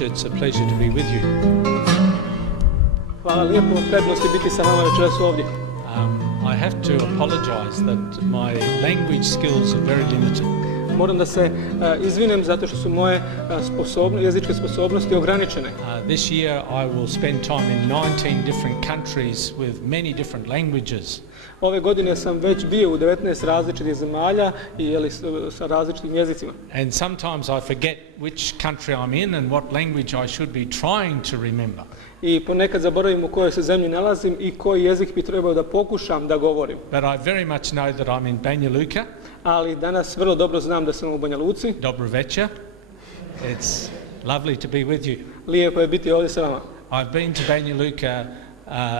much. It's a pleasure to be with you. Hvala lijepo, prednost je biti sa vama večeras ovdje. I have to apologize that my language skills are very limited. Moram da se izvinem zato što su moje jezičke sposobnosti ograničene. This year I will spend time in 19 different countries with many different languages. Ove godine sam već bio u 19 različitih zemalja i sa različitim jezicima. And sometimes I forget which country I'm in and what language I should be trying to remember. I ponekad zaboravim u kojoj se zemlji nalazim i koji jezik bi trebao da pokušam da govorim. But I very much know that I'm in Banja Luka. Ali danas vrlo dobro znam da sam u Banja Luci. Dobro večer. It's lovely to be with you. Lijepo je biti ovdje sa vama. I've been to Banja Luka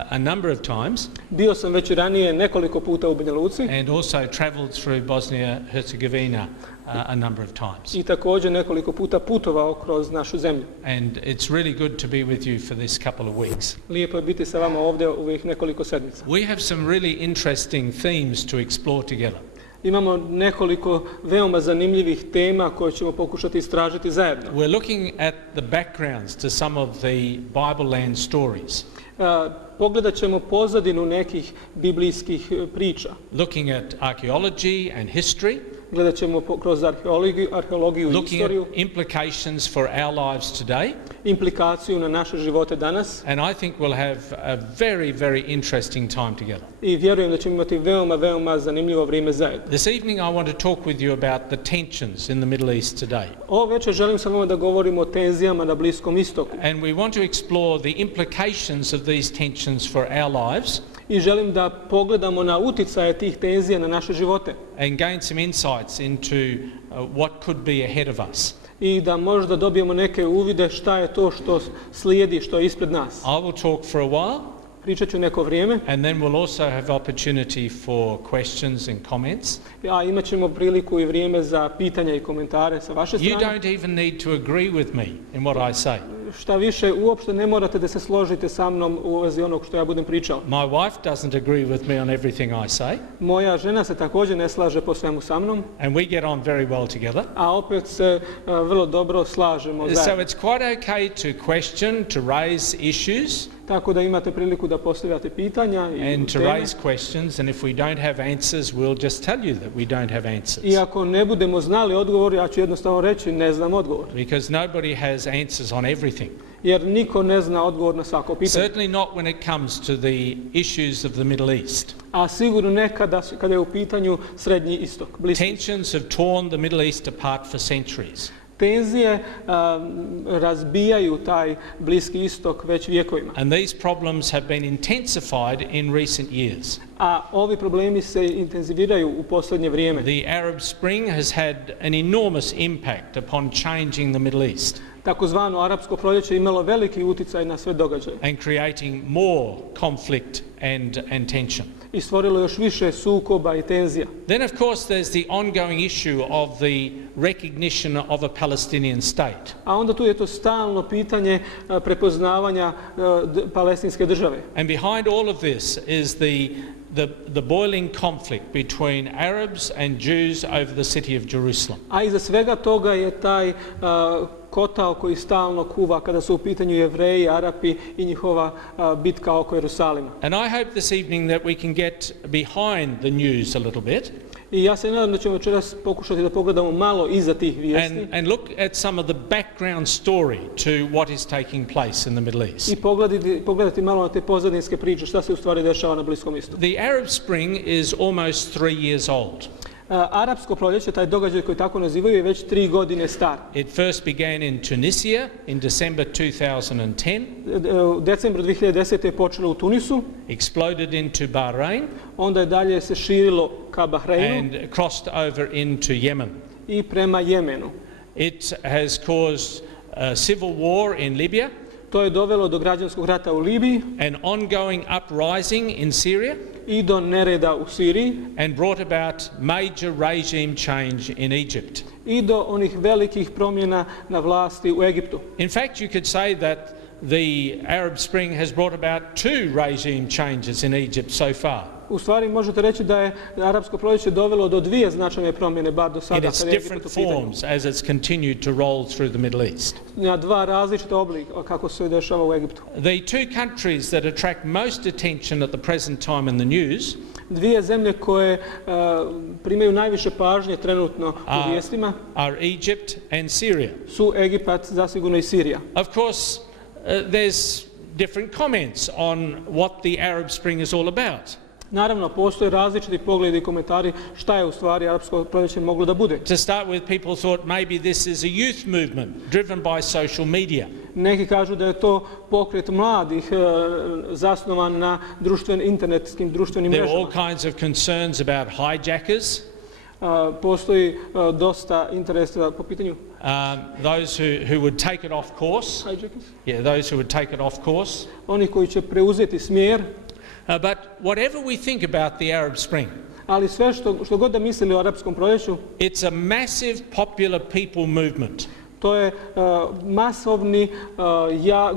a number of times. Bio sam već i ranije nekoliko puta u Banja Luci. And also traveled through Bosnia-Herzegovina a number of times. I također nekoliko puta putovao kroz našu zemlju. And it's really good to be with you for this couple of weeks. Lijepo je biti sa vama ovdje u ovih nekoliko sedmica. We have some really interesting themes to explore together. Imamo nekoliko veoma zanimljivih tema koje ćemo pokušati istražiti zajedno. We're looking at the backgrounds to some of the Bible land stories. Pogledat ćemo pozadinu nekih biblijskih priča. Looking at archaeology and history. Gledat ćemo kroz arheologiju i istoriju. Looking at implications for our lives today. Implikaciju na naše živote danas. And I think we'll have a very, very interesting time together. I vjerujem da ćemo imati veoma zanimljivo vrijeme zajedno. This evening I want to talk with you about the tensions in the Middle East today. Ovo večer želim sa vama da govorimo o tenzijama na Bliskom istoku. And we want to explore the implications of these tensions for our lives. I želim da pogledamo na utjecaje tih tenzija na naše živote. And gain some insights into what could be ahead of us. I da možda dobijemo neke uvide šta je to što slijedi, što je ispred nas. I will talk for a while. Pričat ću neko vrijeme. And then we'll also have opportunity for questions and comments. A imat ćemo priliku i vrijeme za pitanja i komentare sa vaše strane. You don't even need to agree with me in what I say. Šta više, uopšte ne morate da se složite sa mnom u vezi onog što ja budem pričao. My wife doesn't agree with me on everything I say. Moja žena se također ne slaže po svemu sa mnom. And we get on very well together. A opet se vrlo dobro slažemo zajedno. So it's quite okay to question, to raise issues. Tako da imate priliku da postavljate pitanja i and to raise questions, and if we don't have answers, we'll just tell you that we don't have answers. I ako ne budemo znali odgovor, ja ću jednostavno reći ne znam odgovor. Because nobody has answers on everything. Jer niko ne zna odgovor na svako pitanje. Certainly not when it comes to the issues of the Middle East. A sigurno ne kada je u pitanju Srednji istok, Bliski. Tensions have torn the Middle East apart for centuries. Tenzije razbijaju taj Bliski istok već vjekovima. And these problems have been intensified in recent years. A ovi problemi se intenziviraju u posljednje vrijeme. The Arab Spring has had an enormous impact upon changing the Middle East. Takozvano arapsko proljeće imalo veliki utjecaj na sve događaje. And creating more conflict and tension. I stvorilo još više sukoba i tenzija. Then of course there's the ongoing issue of the recognition of a Palestinian state. A onda tu je to stalno pitanje prepoznavanja palestinske države. And behind all of this is the boiling conflict between Arabs and Jews over the city of Jerusalem. A iza svega toga je taj kotao koji stalno kuva kada su u pitanju Jevreji, Arapi i njihova bitka oko Jerusalima. And I hope this evening that we can get behind the news a little bit. I ja se nadam da ćemo večeras pokušati da pogledamo malo iza tih vijesti. And look at some of the background story to what is taking place in the Middle East. I pogledati malo na te pozadinske priče, šta se u stvari dešava na Bliskom istoku. The Arab Spring is almost 3 years old. Arapsko proljeće, taj događaj koji tako nazivaju, je već 3 godine star. It first began in Tunisia in December 2010. U decembru 2010. je počelo u Tunisu. Exploded into Bahrain. Onda je dalje se širilo ka Bahreinu. And crossed over into Yemen. I prema Jemenu. It has caused a civil war in Libya. To je dovelo do građanskog rata u Libiji. An ongoing uprising in Syria. I do nereda u Siriji. And brought about major regime change in Egypt. I do onih velikih promjena na vlasti u Egiptu. In fact, you could say that the Arab Spring has brought about 2 regime changes in Egypt so far. U stvari možete reći da je arapsko proljeće dovelo do dvije značajne promjene, bar do in sada, its kada je different Egipat u pitanju. forms as it's continued to roll through the Middle East. Na dva različita oblika kako se dešava u Egiptu. The two countries that attract most attention at the present time in the news Dvije zemlje koje primaju najviše pažnje trenutno u vijestima are Egypt and Syria. su Egipat, zasigurno i Sirija. Of course, there's different comments on what the Arab Spring is all about. Naravno, postoje različiti pogledi i komentari šta je u stvari arapsko proljeće moglo da bude. To start with, people thought maybe this is a youth movement driven by social media. Neki kažu da je to pokret mladih zasnovan na internetskim društvenim There mrežama. were all kinds of concerns about hijackers, Postoji dosta interesa po pitanju those who would take it off course. hijackers, Yeah, those who would take it off course. oni koji će preuzeti smjer, But whatever we think about the Arab Spring, ali sve što god da mislili o arapskom proljeću, it's a massive popular people movement. to je masovni,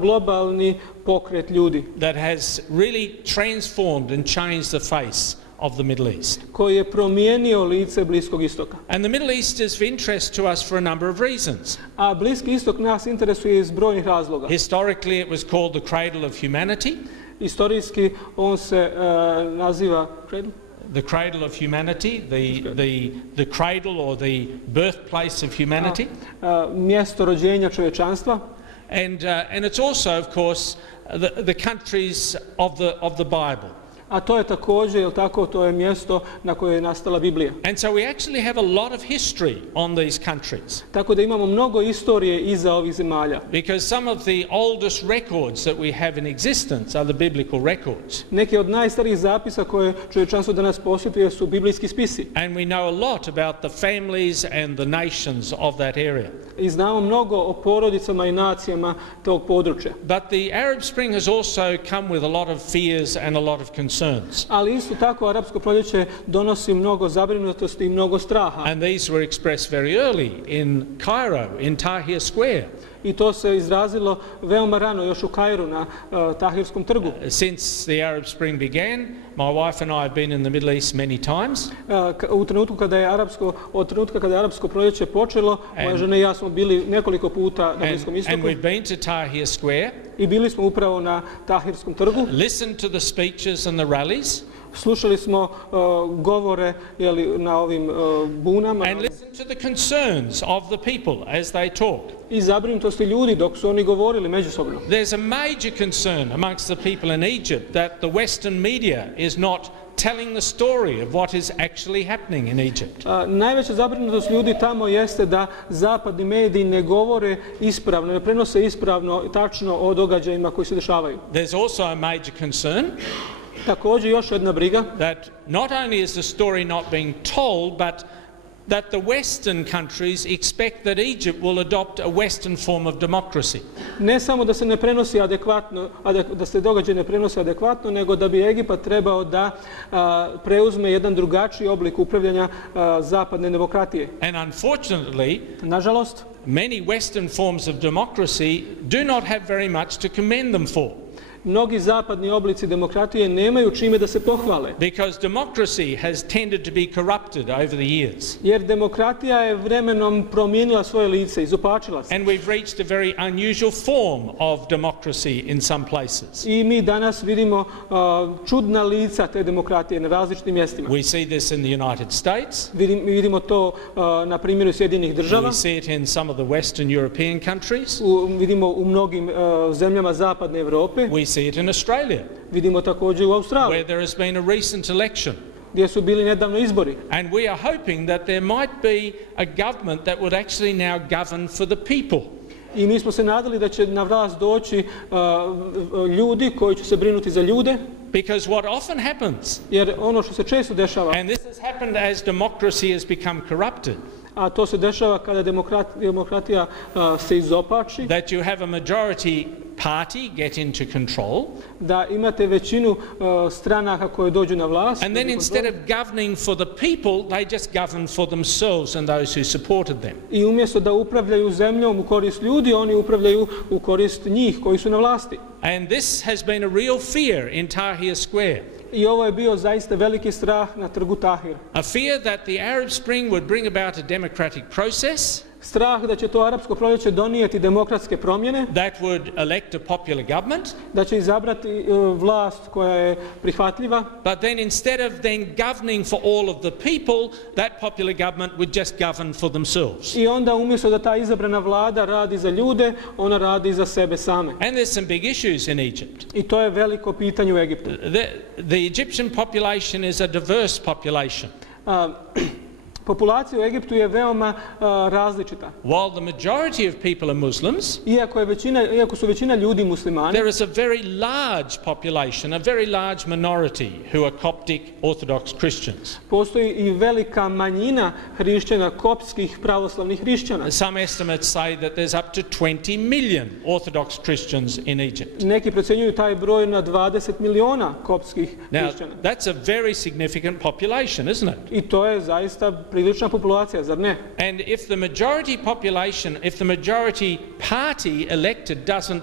globalni pokret ljudi That has really transformed and changed the face of the Middle East. koji je promijenio lice Bliskog istoka. And the Middle East is of interest to us for a number of reasons. A Bliski istok nas interesuje iz brojnih razloga. Historically, it was called the cradle of humanity. Istorijski on se naziva The cradle of humanity, the cradle or the birthplace of humanity. Mjesto rođenja čovječanstva. And it's also, of course, the countries of the Bible. A to je također, jel tako, to je mjesto na koje je nastala Biblija. And so we actually have a lot of history on these countries. Tako da imamo mnogo istorije iza ovih zemalja. Because some of the oldest records that we have in existence are the biblical records. Neki od najstarijih zapisa koje čovječanstvo danas posjeduje su biblijski spisi. And we know a lot about the families and the nations of that area. I znamo mnogo o porodicama i nacijama tog područja. But the Arab Spring has also come with a lot of fears and a lot of concerns. Ali isto tako arapsko proljeće donosi mnogo zabrinutosti i mnogo straha. And these were expressed very early in Cairo, in Tahrir Square. I to se izrazilo veoma rano, još u Kairu na Tahirskom trgu. Since the Arab Spring began, my wife and I have been in the Middle East many times. Od trenutka kada je arapsko proljeće počelo, moja žena i ja smo bili nekoliko puta na Bliskom istoku. And we've been to Tahrir Square. I bili smo upravo na Tahirskom trgu. Listened to the speeches and the rallies. Slušali smo govore na ovim bunama. And listened to the concerns of the people as they talk. I zabrinutosti ljudi dok su oni govorili međusobno. There's a major concern amongst the people in Egypt that the Western media is not telling the story of what is actually happening in Egypt. Najveća zabrinutost ljudi tamo jeste da zapadni mediji ne govore ispravno, ne prenose ispravno i tačno o događajima koji se dešavaju. There's also a major concern također još jedna briga that not only is the story not being told, but that the Western countries expect that Egypt will adopt a Western form of democracy. Ne samo da se ne prenosi adekvatno, da se događaji ne prenose adekvatno, nego da bi Egipat trebao da preuzme jedan drugačiji oblik upravljanja zapadne demokratije. And unfortunately, nažalost, many Western forms of democracy do not have very much to commend them for. Mnogi zapadni oblici demokratije nemaju čime da se pohvale. Because democracy has tended to be corrupted over the years. Jer demokratija je vremenom promijenila svoje lice, izopačila se. And we've reached a very unusual form of democracy in some places. I mi danas vidimo čudna lica te demokratije na različitim mjestima. We see this in the United States. Vidimo to na primjeru Sjedinjenih država. We see it in some of the Western European countries. Vidimo u mnogim zemljama zapadne Europe. We see it in Australia. Vidimo također u Australiji. Where there has been a recent election. Gdje su bili nedavno izbori. And we are hoping that there might be a government that would actually now govern for the people. I mi smo se nadali da će na vlast doći ljudi koji će se brinuti za ljude. Because what often happens, jer ono što se često dešava, and this has happened as democracy has become corrupted, a to se dešava kada demokratija se izopači, that you have a majority party get into control, da imate većinu stranaka koje dođu na vlast, and then instead of governing for the people, they just govern for themselves and those who supported them. I umjesto da upravljaju zemljom u korist ljudi, oni upravljaju u korist njih koji su na vlasti. And this has been a real fear in Tahrir Square. I ovo je bio zaista veliki strah na trgu Tahir. A fear that the Arab Spring would bring about a democratic process Strah da će to arapsko proljeće donijeti demokratske promjene, that would elect a popular government, da će izabrati vlast koja je prihvatljiva, but then instead of then governing for all of the people, that popular government would just govern for themselves. i onda umjesto da ta izabrana vlada radi za ljude, ona radi za sebe same. And there's some big issues in Egypt. I to je veliko pitanje u Egiptu. The Egyptian population is a diverse population. Populacija u Egiptu je veoma različita. While the majority of people are Muslims, Iako su većina ljudi muslimani, there is a very large population, a very large minority who are Coptic Orthodox Christians. Postoji i velika manjina hrišćana, koptskih pravoslavnih hrišćana. Some estimates say that there's up to 20 million Orthodox Christians in Egypt. Neki procjenjuju taj broj na 20 miliona koptskih Now, hrišćana. that's a very significant population, isn't it? I to je zaista prilična populacija, zar ne? And if the majority population, if the majority party elected doesn't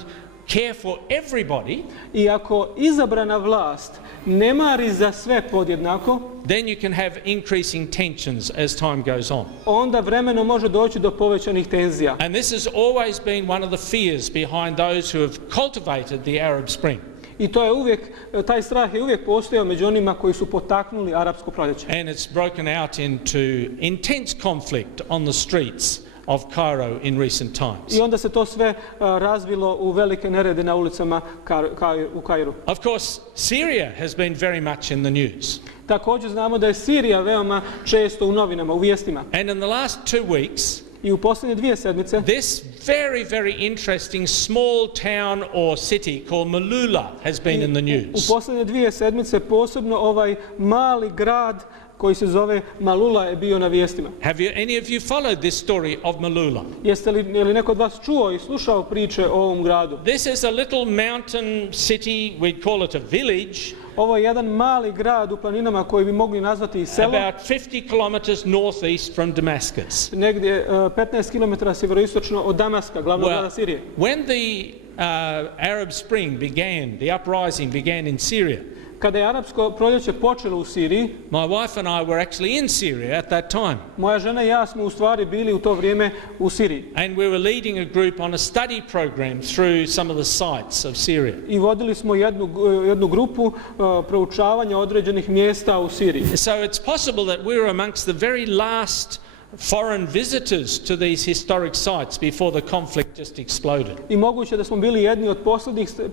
care for everybody, I ako izabrana vlast ne mari za sve podjednako, then you can have increasing tensions as time goes on. onda vremenom može doći do povećanih tenzija. And this has always been one of the fears behind those who have cultivated the Arab Spring. I to je uvijek, taj strah je uvijek postojao među onima koji su potaknuli arapsko proljeće. And it's broken out into intense conflict on the streets of Cairo in recent times. I onda se to sve razvilo u velike nerede na ulicama u Kairu. Of course, Syria has been very much in the news. Također znamo da je Sirija veoma često u novinama, u vijestima. And in the last 2 weeks, I u posljednje 2 sedmice this very interesting small town or city called Malula has been in the u news. posljednje 2 sedmice posebno ovaj mali grad koji se zove Malula je bio na vijestima. Have any of you followed this story of Malula? Je li neko od vas čuo i slušao priče o ovom gradu? This is a little mountain city, we'd call it a village, Ovo je jedan mali grad u planinama koji bi mogli nazvati i selo, about 50 kilometers northeast from Damascus. negdje 15 km sjeveroistočno od Damaska, glavnog grada Sirije. When the Arab Spring began, the uprising began in Syria, Kada je arapsko proljeće počelo u Siriji, my wife and I were actually in Syria at that time. moja žena i ja smo u stvari bili u to vrijeme u Siriji. And we were leading a group on a study program through some of the sites of Syria. I vodili smo jednu grupu proučavanja određenih mjesta u Siriji. So it's possible that we were amongst the very last foreign visitors to these historic sites before the conflict just exploded. I moguće da smo bili jedni od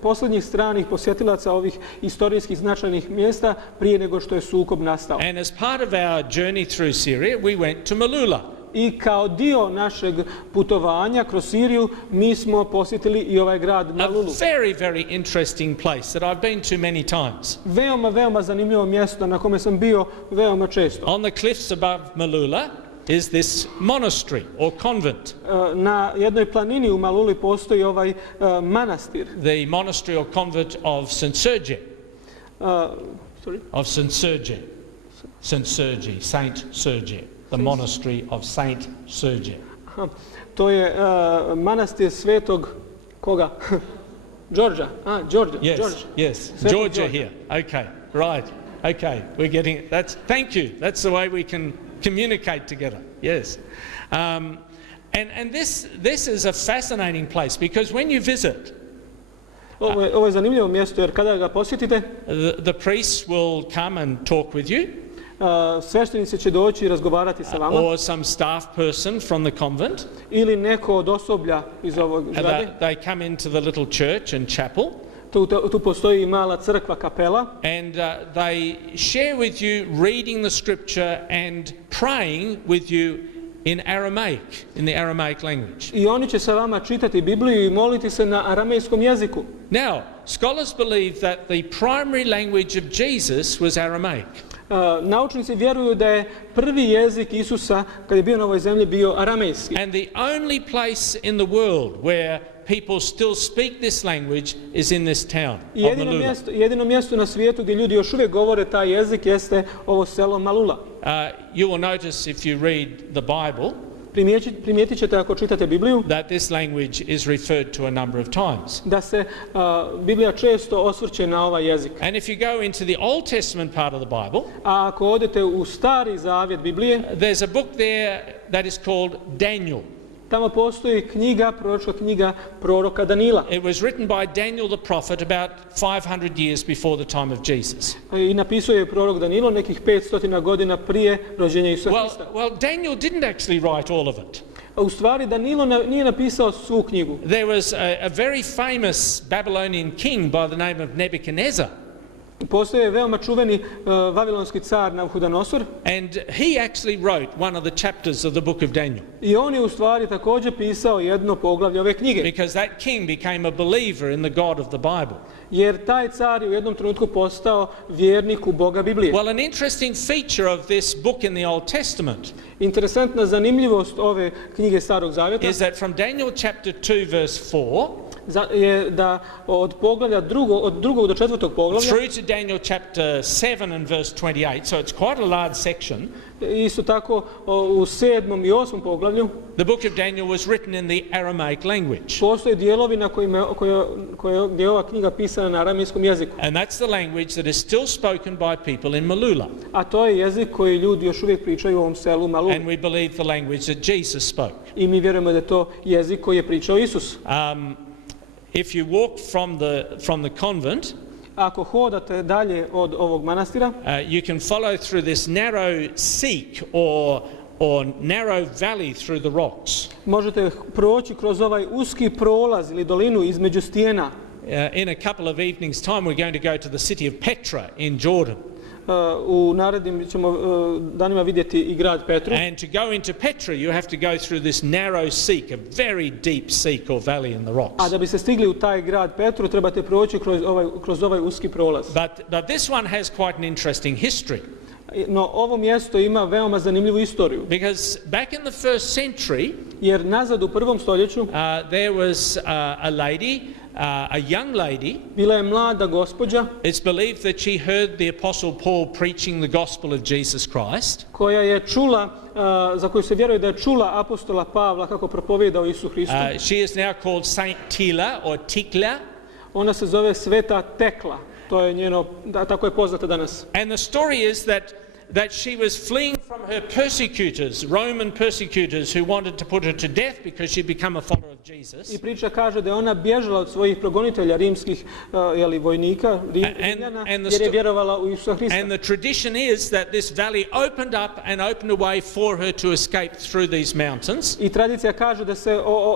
posljednjih stranih posjetilaca ovih istorijskih značajnih mjesta prije nego što je sukob nastao. And as part of our journey through Syria, we went to Malula. I kao dio našeg putovanja kroz Siriju mi smo posjetili i ovaj grad Malulu. A very interesting place that I've been to many times. Veoma zanimljivo mjesto na kome sam bio veoma često. On the cliffs above Malula is this monastery or convent. Na jednoj planini u Maluli postoji ovaj manastir. The monastery or convent of St. Serije. Of St. Serije. Saint Serije. The monastery of Saint Serije. To je manastir svetog koga? Georgia. Georgia. Yes. Georgia here. Okay. Right. Okay. We're getting it. Thank you. That's the way we can communicate together. Yes. And this is a fascinating place because when you visit, ovo je zanimljivo mjesto jer kada ga posjetite, the priests will come and talk with you. Sveštenici će doći i razgovarati sa vama. Or some staff person from the convent. Ili neko od osoblja iz ovog zgrade. They come into the little church and chapel. Tu postoji mala crkva, kapela. And they share with you reading the scripture and praying with you in Aramaic, in the Aramaic language. I oni će sa vama čitati Bibliju i moliti se na aramejskom jeziku. Now, scholars believe that the primary language of Jesus was Aramaic. Naučnici vjeruju da je prvi jezik Isusa kad je bio na ovoj zemlji bio aramejski. And the only place in the world where people still speak this language is in this town of Malula. Jedino mjesto na svijetu gdje ljudi još uvijek govore taj jezik jeste ovo selo Malula. You will notice if you read the Bible, Primijetit ćete ako čitate Bibliju that this language is referred to a number of times. da se Biblija često osvrće na ovaj jezik. And if you go into the Old Testament part of the Bible, A ako odete u Stari zavjet Biblije, there's a book there that is called Daniel. tamo postoji proročka knjiga proroka Danila. It was written by Daniel the prophet about 500 years before the time of Jesus. I napisao je prorok Danilo nekih 500 godina prije rođenja Isusa Hrista. Well, Daniel didn't actually write all of it. A u stvari Danilo nije napisao svu knjigu. There was a very famous Babylonian king by the name of Nebuchadnezzar. Postoje veoma čuveni vavilonski car Navhudonosor. And he actually wrote one of the chapters of the book of Daniel. I on je u stvari također pisao jedno poglavlje ove knjige. Because that king became a believer in the God of the Bible. Jer taj car je u jednom trenutku postao vjernik u Boga Biblije. Well, an interesting feature of this book in the Old Testament Interesantna zanimljivost ove knjige Starog Zavjeta is that from Daniel chapter 2 verse 4 je da od drugog do četvrtog poglavlja through to Daniel chapter 7 and verse 28, so it's quite a large section. Isto tako u 7. i 8. poglavlju The book of Daniel was written in the Aramaic language. postoje dijelovi na gdje je ova knjiga pisana na aramejskom jeziku. And that's the language that is still spoken by people in Malula. A to je jezik koji ljudi još uvijek pričaju u ovom selu Malula. And we believe the language that Jesus spoke. I mi vjerujemo da je to jezik koji je pričao Isus. If you walk from the convent, ako hodate dalje od ovog manastira, you can follow through this narrow seek or narrow valley through the rocks. Možete proći kroz ovaj uski prolaz ili dolinu između stijena. In a couple of evenings' time, we're going to go to the city of Petra in Jordan. U narednim ćemo danima vidjeti i grad Petru. And to go into Petra, you have to go through this narrow seek, a very deep seek or valley in the rocks. A da biste stigli u taj grad Petru, trebate proći kroz ovaj uski prolaz. But this one has quite an interesting history. No ovo mjesto ima veoma zanimljivu istoriju. Because back in the first century, jer nazad u prvom stoljeću there was a lady, a young lady. Bila je mlada gospođa. It's believed that she heard the Apostle Paul preaching the gospel of Jesus Christ. Koja je čula, za koju se vjeruje da je čula apostola Pavla kako propovijeda o Isusu Hristu. She is now called Saint Tila or Tikla. Ona se zove Sveta Tekla. To je njeno, tako je poznata danas. And the story is that she was fleeing from her persecutors, Roman persecutors, who wanted to put her to death because she'd become a follower of Jesus. I priča kaže da je ona bježala od svojih progonitelja rimskih vojnika, Rimljana, jer je vjerovala u Isusa Hrista. And the tradition is that this valley opened up and opened a way for her to escape through these mountains. I tradicija kaže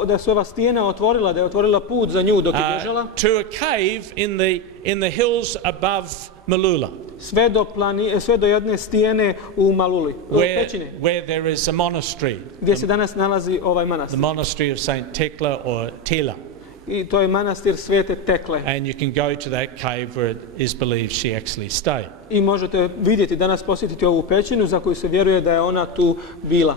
da se ova stijena otvorila, da je otvorila put za nju dok je bježala. To a cave in the hills above Malula. Sve do jedne stijene u Maluli, pećine. Where there is a monastery. Gdje se danas nalazi ovaj manastir. The monastery of Saint Tekla or Tila. I to je manastir Svete Tekle. And you can go to that cave where it is believed she actually stayed. I možete vidjeti danas posjetiti ovu pećinu za koju se vjeruje da je ona tu bila.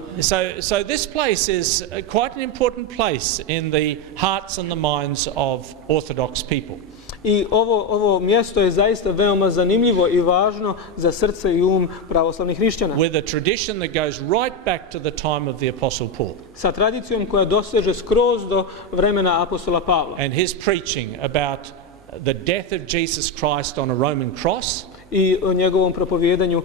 So this place is quite an important place in the hearts and the minds of Orthodox people. I ovo mjesto je zaista veoma zanimljivo i važno za srce i um pravoslavnih hrišćana. With a tradition that goes right back to the time of the Apostle Paul. Sa tradicijom koja doseže skroz do vremena apostola Pavla. And his preaching about the death of Jesus Christ on a Roman cross. I o njegovom propovijedanju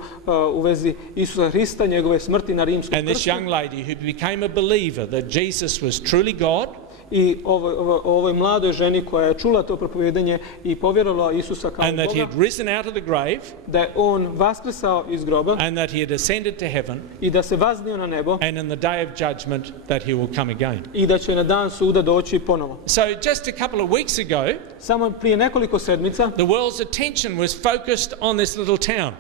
u vezi Isusa Hrista, njegove smrti na rimskom krstu. And this young lady who became a believer that Jesus was truly God. I ovoj mladoj ženi koja je čula to propovijedanje i povjerovala Isusa kao Boga. And that he had risen out of the grave. Da je on vaskrsao iz groba. And that he had ascended to heaven. I da se vaznio na nebo. And in the day of judgment that he will come again. I da će na dan suda doći ponovo. So just a couple of weeks ago, samo prije nekoliko sedmica, the world's attention was focused on this little town.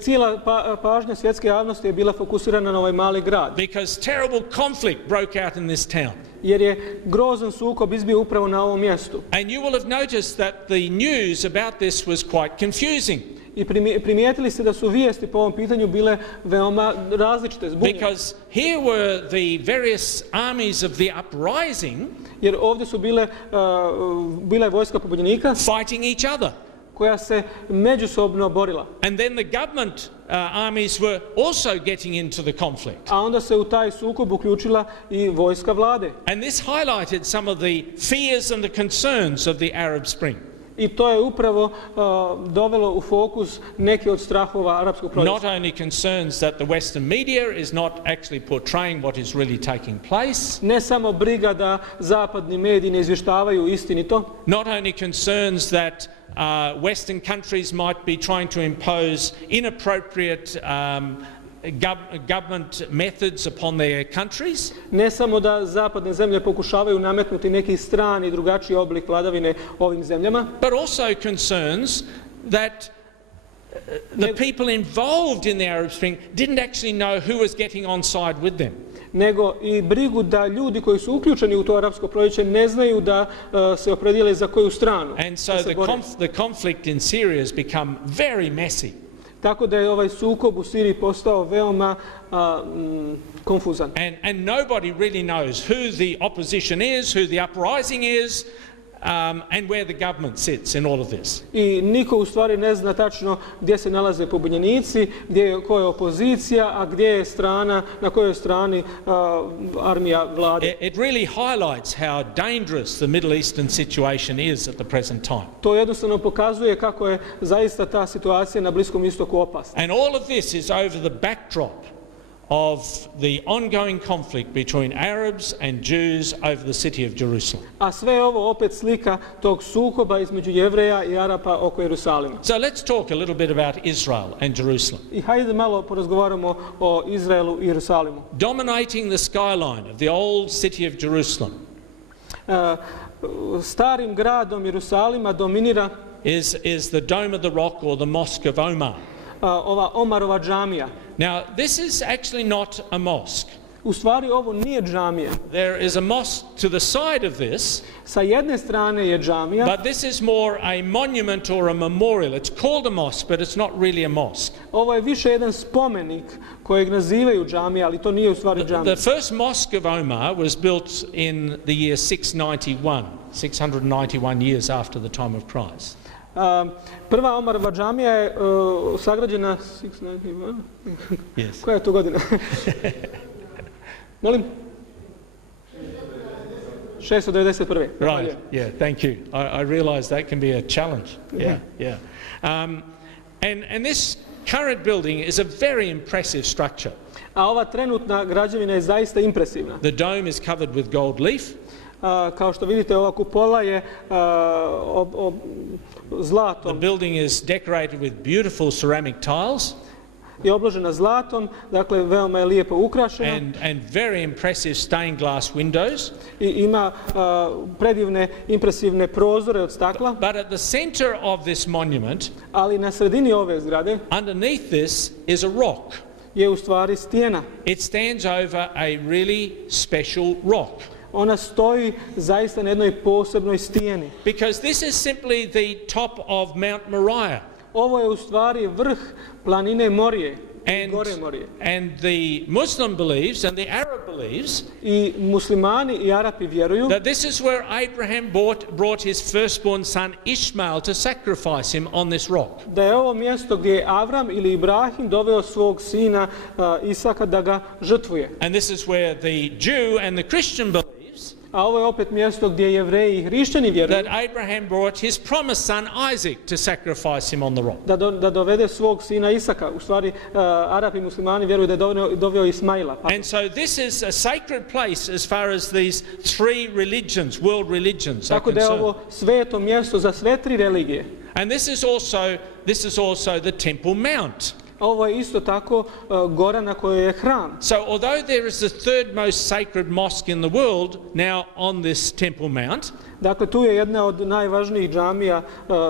Cijela pažnja svjetske javnosti je bila fokusirana na ovaj mali grad. Because terrible conflict broke out in this town. Jer je grozan sukob izbio upravo na ovom mjestu. And you will have noticed that the news about this was quite confusing. I primijetili ste da su vijesti po ovom pitanju bile veoma različite, zbunjene. Because here were the various armies of the uprising. Jer ovdje su bila je vojska pobunjenika. Fighting each other. koja se međusobno borila. And then the government armies were also getting into the conflict. A onda se u taj sukob uključila i vojska vlade. And this highlighted some of the fears and the concerns of the Arab Spring. I to je upravo dovelo u fokus neke od strahova arapskog proljeća. Not only concerns that the Western media is not actually portraying what is really taking place. Ne samo briga da zapadni mediji ne izvještavaju istinito. Not only concerns that Western countries might be trying to impose inappropriate government methods upon their countries. Ne samo da zapadne zemlje pokušavaju nametnuti neki strani drugačiji oblik vladavine ovim zemljama, but also concerns that the people involved in the Arab Spring didn't actually know who was getting on side with them. Nego i brigu da ljudi koji su uključeni u to arapsko proljeće ne znaju da se opredijele za koju stranu. And so the conflict in Syria has become very messy. Tako da je ovaj sukob u Siriji postao veoma konfuzan. And nobody really knows who the opposition is, who the uprising is, and where the government sits in all of this. I niko u stvari ne zna tačno gdje se nalaze pobunjenici, koja je opozicija, a gdje je strana, na kojoj strani armija vlade. It really highlights how dangerous the Middle Eastern situation is at the present time. To jednostavno pokazuje kako je zaista ta situacija na Bliskom istoku opasna. And all of this is over the backdrop of the ongoing conflict between Arabs and Jews over the city of Jerusalem. A sve ovo opet slika tog sukoba između Jevreja i Arapa oko Jerusalima. So let's talk a little bit about Israel and Jerusalem. I hajde malo porazgovaramo o Izraelu i Jerusalimu. Dominating the skyline of the old city of Jerusalem starim gradom Jerusalima dominira is the Dome of the Rock or the Mosque of Omar. Ova Omarova džamija. Now, this is actually not a mosque. U stvari ovo nije džamija. There is a mosque to the side of this. Sa jedne strane je džamija. But this is more a monument or a memorial. It's called a mosque, but it's not really a mosque. Ovo je više jedan spomenik kojeg nazivaju džamija, ali to nije u stvari džamija. The first mosque of Omar was built in the year 691 years after the time of Christ. Prva Omarova džamija je sagrađena 691. Yes. Koja je to godina? Molim? 691. Right, yeah, thank you. I realize that can be a challenge. Yeah. And this current building is a very impressive structure. A ova trenutna građevina je zaista impresivna. The dome is covered with gold leaf. Kao što vidite, ova kupola je zlatom. The building is decorated with beautiful ceramic tiles. Je obložena zlatom, dakle veoma je lijepo ukrašena. And very impressive stained glass windows. I ima predivne, impresivne prozore od stakla. But at the center of this monument, ali na sredini ove zgrade, underneath this is a rock. Je u stvari stijena. It stands over a really special rock. Ona stoji zaista na jednoj posebnoj stijeni. Because this is simply the top of Mount Moriah. Ovo je u stvari vrh planine Morije, gore Morije. And the Muslim believes and the Arab believes I muslimani i Arapi vjeruju that this is where Abraham brought his firstborn son Ishmael to sacrifice him on this rock. Da je ovo mjesto gdje je Avram ili Ibrahim doveo svog sina Isaka da ga žrtvuje. And this is where the Jew and the Christian believes a ovo je opet mjesto gdje Jevreji i hrišćani vjeruju that Abraham brought his promised son Isaac to sacrifice him on the rock. Da dovede svog sina Isaka. U stvari Arapi i muslimani vjeruju da je doveo Ismaila. And so this is a sacred place as far as these three religions, world religions are concerned. Tako da je ovo sveto mjesto za sve tri religije. And this is also the Temple Mount. Ovo je isto tako gora na kojoj je hram. So although there is the third most sacred mosque in the world now on this Temple Mount, dakle tu je jedna od najvažnijih džamija,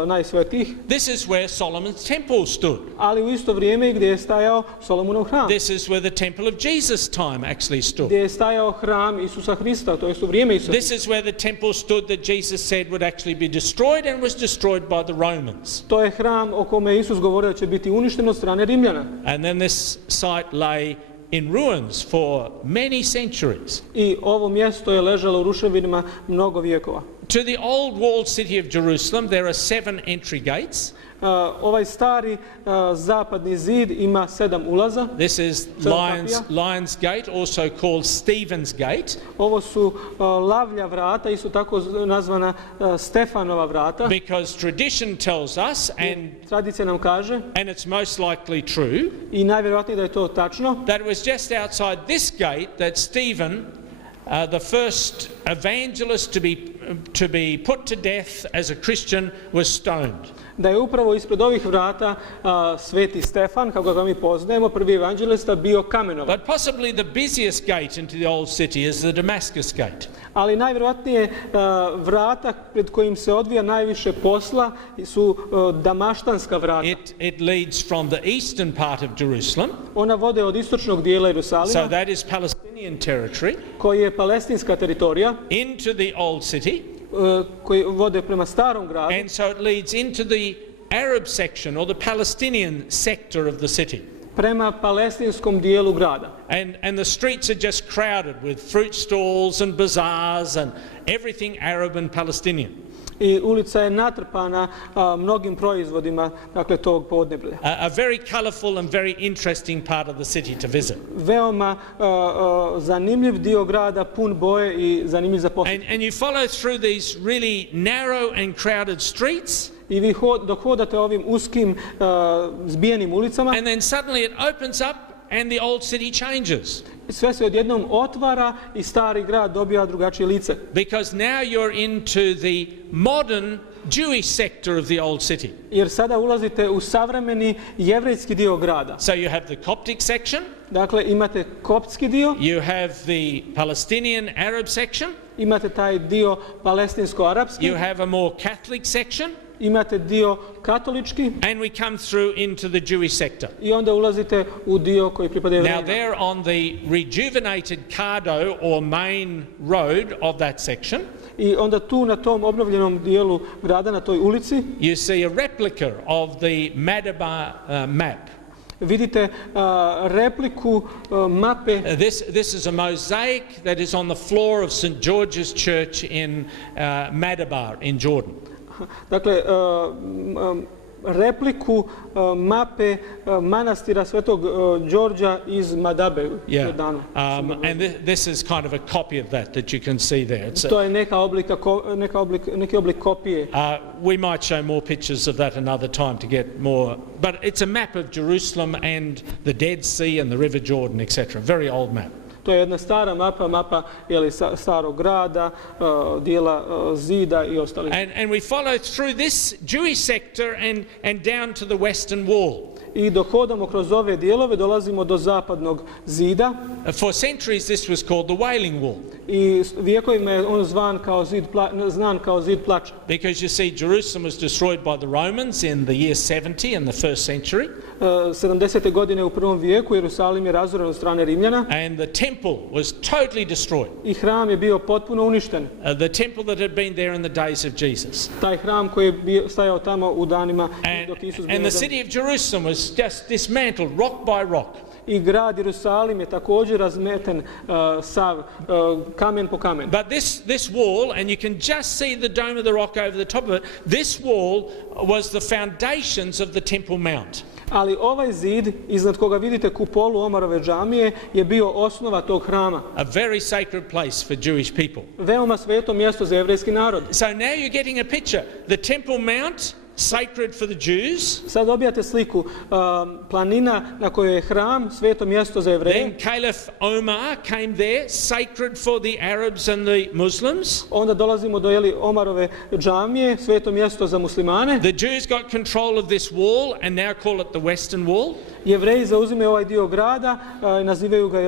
najsvetijih. This is where Solomon's temple stood. Ali u isto vrijeme gdje je stajao Solomonov hram. This is where the temple of Jesus' time actually stood. Gdje je stajao hram Isusa Hrista, to jest u vrijeme Isusa. This is where the temple stood that Jesus said would actually be destroyed and was destroyed by the Romans. To je hram o kome Isus govorio da će biti uništen od strane Rimljana. And then this site lay in ruins for many centuries. I ovo mjesto je ležalo u ruševinama mnogo vjekova. To the old walled city of Jerusalem there are 7 entry gates. Ovaj stari zapadni zid ima 7 ulaza. This is Lion's Gate, also called Stephen's Gate. Ovo su lavlja vrata, isto tako nazvana Stefanova vrata. Because tradition tells us, and tradicija nam kaže, and it's most likely true, i najvjerojatnije da je to tačno, that it was just outside this gate that Stephen, the first evangelist to be put to death as a Christian, was stoned. Da je upravo ispred ovih vrata sveti Stefan, kako ga mi poznajemo, prvi evanđelista, bio kamenovan. But possibly the busiest gate into the old city is the Damascus gate. Ali najvjerojatnije vrata pred kojim se odvija najviše posla su damaštanska vrata. It leads from the eastern part of Jerusalem. Ona vode od istočnog dijela Jerusalima. So that is Palestinian territory. Koji je palestinska teritorija. Into the old city. Koji vode prema starom gradu. And so it leads into the Arab section or the Palestinian sector of the city. Prema palestinskom dijelu grada. And the streets are just crowded with fruit stalls and bazaars and everything Arab and Palestinian. I ulica je natrpana mnogim proizvodima, dakle, tog podneblja. A very colorful and very interesting part of the city to visit. Veoma zanimljiv dio grada, pun boje i zanimljiv za posjet. And you follow through these really narrow and crowded streets. I vi dok hodate ovim uskim zbijenim ulicama, and then suddenly it opens up and the old city changes. Sve se odjednom otvara i stari grad dobija drugačije lice. Because now you're into the modern Jewish sector of the old city. Jer sada ulazite u savremeni jevrejski dio grada. So you have the Coptic section. Dakle, imate koptski dio. You have the Palestinian Arab section. Imate taj dio palestinsko-arapski. You have a more Catholic section. Imate dio katolički. And we come through into the Jewish sector. I onda ulazite u dio koji pripada Jevrejima. Now there on the rejuvenated cardo or main road of that section. I onda tu na tom obnovljenom dijelu grada, na toj ulici, you see a replica of the Madabar map. Vidite repliku mape. This is a mosaic that is on the floor of St. George's Church in Madabar in Jordan. Dakle, repliku mape manastira svetog Đorđa iz Madabe u Jordanu. And this is kind of a copy of that you can see there. To je neki oblik kopije. We might show more pictures of that another time to get more, but it's a map of Jerusalem and the Dead Sea and the River Jordan, etc. Very old map. To je jedna stara mapa starog grada, dijela zida i ostalih. And we follow through this Jewish sector and down to the western wall. I dok hodamo kroz ove dijelove dolazimo do zapadnog zida. For centuries this was called the Wailing Wall. I vjekovima je on znan kao zid plača. Because you see Jerusalem was destroyed by the Romans in the year 70 in the 1st century. 70. godine u prvom vijeku Jerusalim je razoren od strane Rimljana. And the temple was totally destroyed. I hram je bio potpuno uništen. The temple that had been there in the days of Jesus. Taj hram koji je stajao tamo u danima dok Isus bio. And the city of Jerusalem was just dismantled rock by rock. I grad Jerusalim je također razmeten sav kamen po kamen. But this wall, and you can just see the dome of the rock over the top of it, this wall was the foundations of the Temple Mount. Ali ovaj zid, iznad koga vidite kupolu Omarove džamije, je bio osnova tog hrama. A very sacred place for Jewish people. Veoma sveto mjesto za jevrejski narod. So now you're getting a picture. The Temple Mount, sacred for the Jews. Sad dobijate sliku planina na kojoj je hram, sveto mjesto za Jevreje. Then Caliph Omar came there, sacred for the Arabs and the Muslims. Onda dolazimo do Omarove džamije, sveto mjesto za muslimane. The Jews got control of this wall and now call it the Western Wall. Jevreji zauzimaju ovaj dio grada, nazivaju ga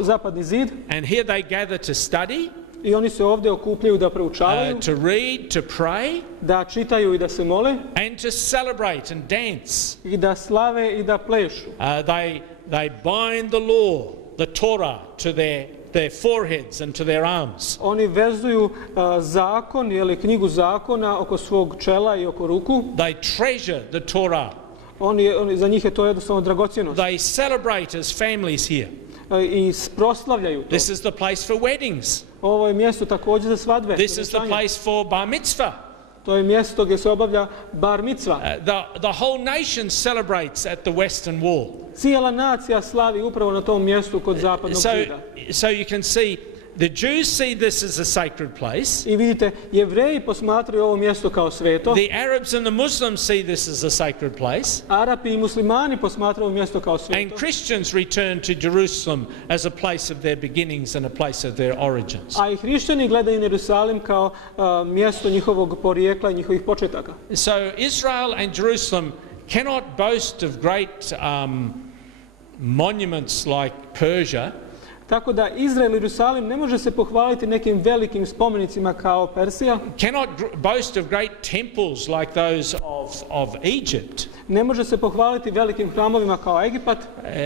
zapadni zid. And here they gather to study. I oni se ovdje okupljaju da proučavaju, to read, to pray, da čitaju i da se mole, and to celebrate and dance. I da slave i da plešu. They bind the law, the Torah, to their foreheads and to their arms. Oni vezuju zakon, knjigu zakona oko svog čela i oko ruku. They treasure the Torah. Za njih je to jednostavno dragocjenost. They celebrate as families here. I proslavljaju to. This is the place for weddings. Ovo je mjesto također za svadbe. This is the place for bar mitzvah. To je mjesto gdje se obavlja bar micva. The whole nation celebrates at the Western Wall. Cijela nacija slavi upravo na tom mjestu kod zapadnog zida. So you can see the Jews see this as a sacred place. I vidite, Jevreji posmatraju ovo mjesto kao sveto. The Arabs and the Muslims see this as a sacred place. Arapi i muslimani posmatraju ovo mjesto kao sveto. And Christians return to Jerusalem as a place of their beginnings and a place of their origins. A i hrišćani gledaju na Jerusalim kao mjesto njihovog porijekla i njihovih početaka. So Israel and Jerusalem cannot boast of great monuments like Persia. Tako da Izrael i Jerusalim ne može se pohvaliti nekim velikim spomenicima kao Persija. Cannot boast of great temples like those of Egypt. Ne može se pohvaliti velikim hramovima kao Egipat.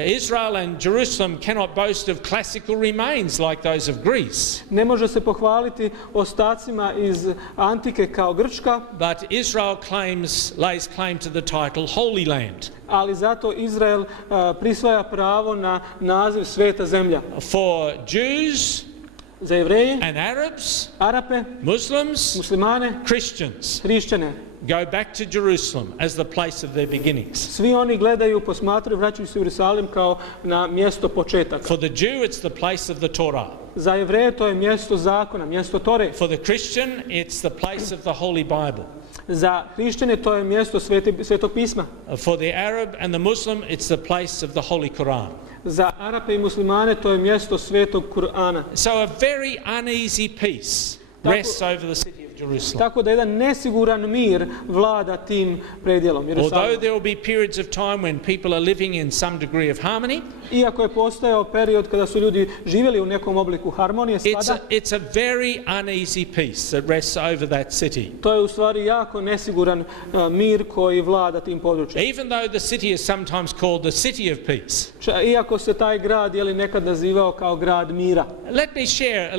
Israel and Jerusalem cannot boast of classical remains like those of Greece. Ne može se pohvaliti ostacima iz antike kao Grčka. But Israel lays claim to the title Holy Land. Ali zato Izrael prisvaja pravo na naziv sveta zemlja. For Jews, za Jevreje, and Arabs, Arape, Muslims, muslimane, Christians, hrišćane, go back to Jerusalem as the place of their beginnings. Svi oni gledaju, posmatraju, vraćaju se u Jerusalim kao na mjesto početaka. For the Jew, it's the place of the Torah. Za Jevreje to je mjesto zakona, mjesto Tore. For the Christian, it's the place of the Holy Bible. Za hrišćane to je mjesto svetog pisma. For the Arab and the Muslim, it's the place of the Holy Quran. Za Arape i muslimane to je mjesto svetog Kur'ana. So a very uneasy peace rests over the city of Jerusalem. Tako da jedan nesiguran mir vlada tim predjelom Jerusalima. Although there will be periods of time when people are living in some degree of harmony, iako je postojao period kada su ljudi živjeli u nekom obliku harmonije, it's a very uneasy peace that rests over that city. To je u stvari jako nesiguran mir koji vlada tim područjem. Even though the city is sometimes called the city of peace. Iako se taj grad nekad nazivao kao grad mira. Let me share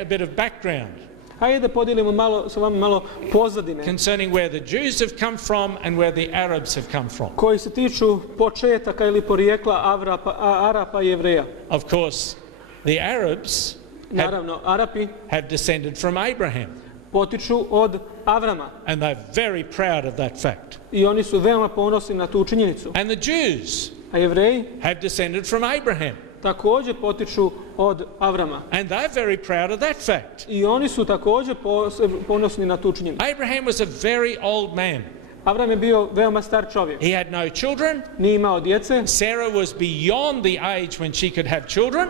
a bit of background. Hajde da podijelimo sa vama malo pozadine concerning where the Jews have come from and where the Arabs have come from. Koji se tiču početaka ili porijekla Arapa i Jevreja. Of course, the Arabs naravno Arapi have descended from Abraham. Potiču od Avrama. And they're very proud of that fact. I oni su veoma ponosni na tu činjenicu. And the Jews a Jevreji have descended from Abraham. Također potiču od Avrama. And they're very proud of that fact. I oni su također ponosni na tu činjenicu. Abraham was a very old man. Avram je bio veoma star čovjek. He had no children. Nije imao djece. Sarah was beyond the age when she could have children.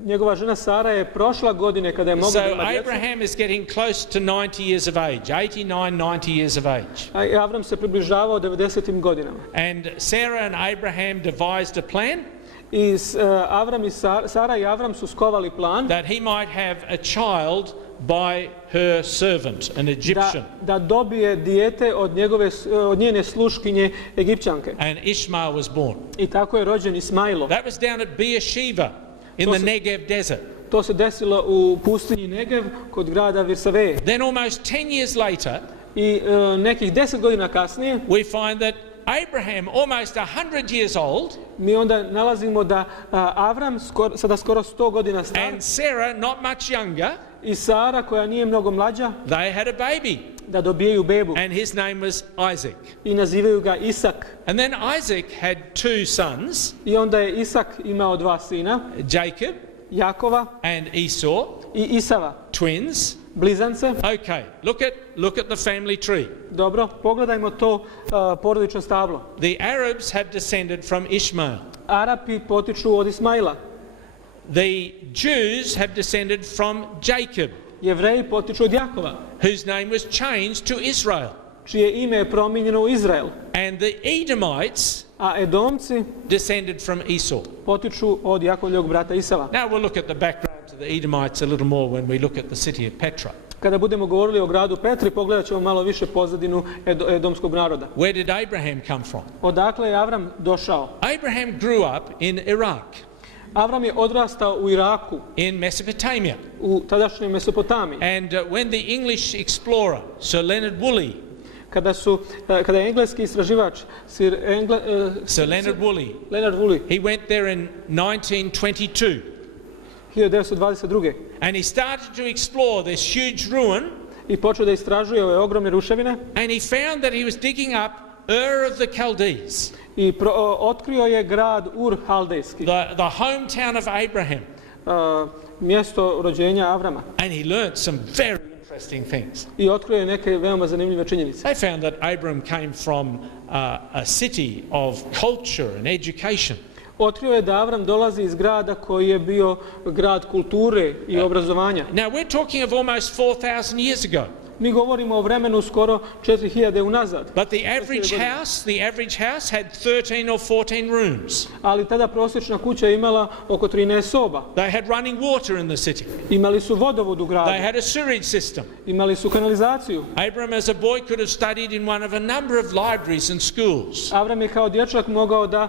Njegova žena Sara je prošla godine kada je mogla imati djece. So Abraham is getting close to 90 years of age, 89, 90 years of age. Avram se približavao 90. godinama. And Sarah and Abraham devised a plan. I Sara i Avram su skovali plan that he might have a child by her servant, an Egyptian. Da dobije dijete od njene sluškinje Egipćanke. And Ishmael was born. I tako je rođen Ismailo. That was down at Beersheba in the Negev desert. To se desilo u pustinji Negev kod grada Virsaveje. Then almost 10 years later, i nekih 10 godina kasnije, we find that Abraham, almost 100 years old, mi onda nalazimo da Avram sada skoro 100 godina star, and Sarah not much younger, i Sara koja nije mnogo mlađa, they had a baby, da dobijaju bebu, and his name was Isaac. I nazivaju ga Isak. And then Isaac had 2 sons. I onda je Isak imao 2 sina, Jacob, Jakova, and Esau, i Isava, twins. Blizance. Okay, look at the family tree. Dobro, pogledajmo to porodično stablo. The Arabs have descended from Ishmael. Arapi potiču od Ismaila. The Jews have descended from Jacob. Jevreji potiču od Jakova, whose name was changed to Israel. Čije ime je promijenjeno u Izrael. And the Edomites a Edomci descended from Esau. Potiču od Jakovljevog brata Isava. Now we'll look at the background to the Edomites a little more when we look at the city of Petra. Kada budemo govorili o gradu Petri, pogledat ćemo malo više pozadinu edomskog naroda. Where did Abraham come from? Odakle je Avram došao? Abraham grew up in Iraq. Avram je odrastao u Iraku, in Mesopotamia, u tadašnjoj Mesopotamiji. And when the English explorer Sir Leonard Woolley, kada je engleski istraživač Sir Leonard Woolley, he went there in 1922. 1922. And he started to explore this huge ruin, I počeo da istražuje ove ogromne ruševine and he found that he was digging up Ur of the Chaldees, i otkrio je grad Ur Haldejski, the hometown of Abraham. Mjesto rođenja Avrama. And he learned some very interesting things. I otkrio je neke veoma zanimljive činjenice. They found that Abram came from a city of culture and education. Otkrio je da Avram dolazi iz grada koji je bio grad kulture i obrazovanja. Now we're talking of almost 4,000 years ago. Mi govorimo o vremenu skoro 4000 unazad. But the average house had 13 or 14 rooms. Ali tada prosječna kuća je imala oko 13 soba. They had running water in the city. Imali su vodovod u gradu. They had a sewage system. Imali su kanalizaciju. Abram as a boy could have studied in one of a number of libraries and schools. Avram je kao dječak mogao da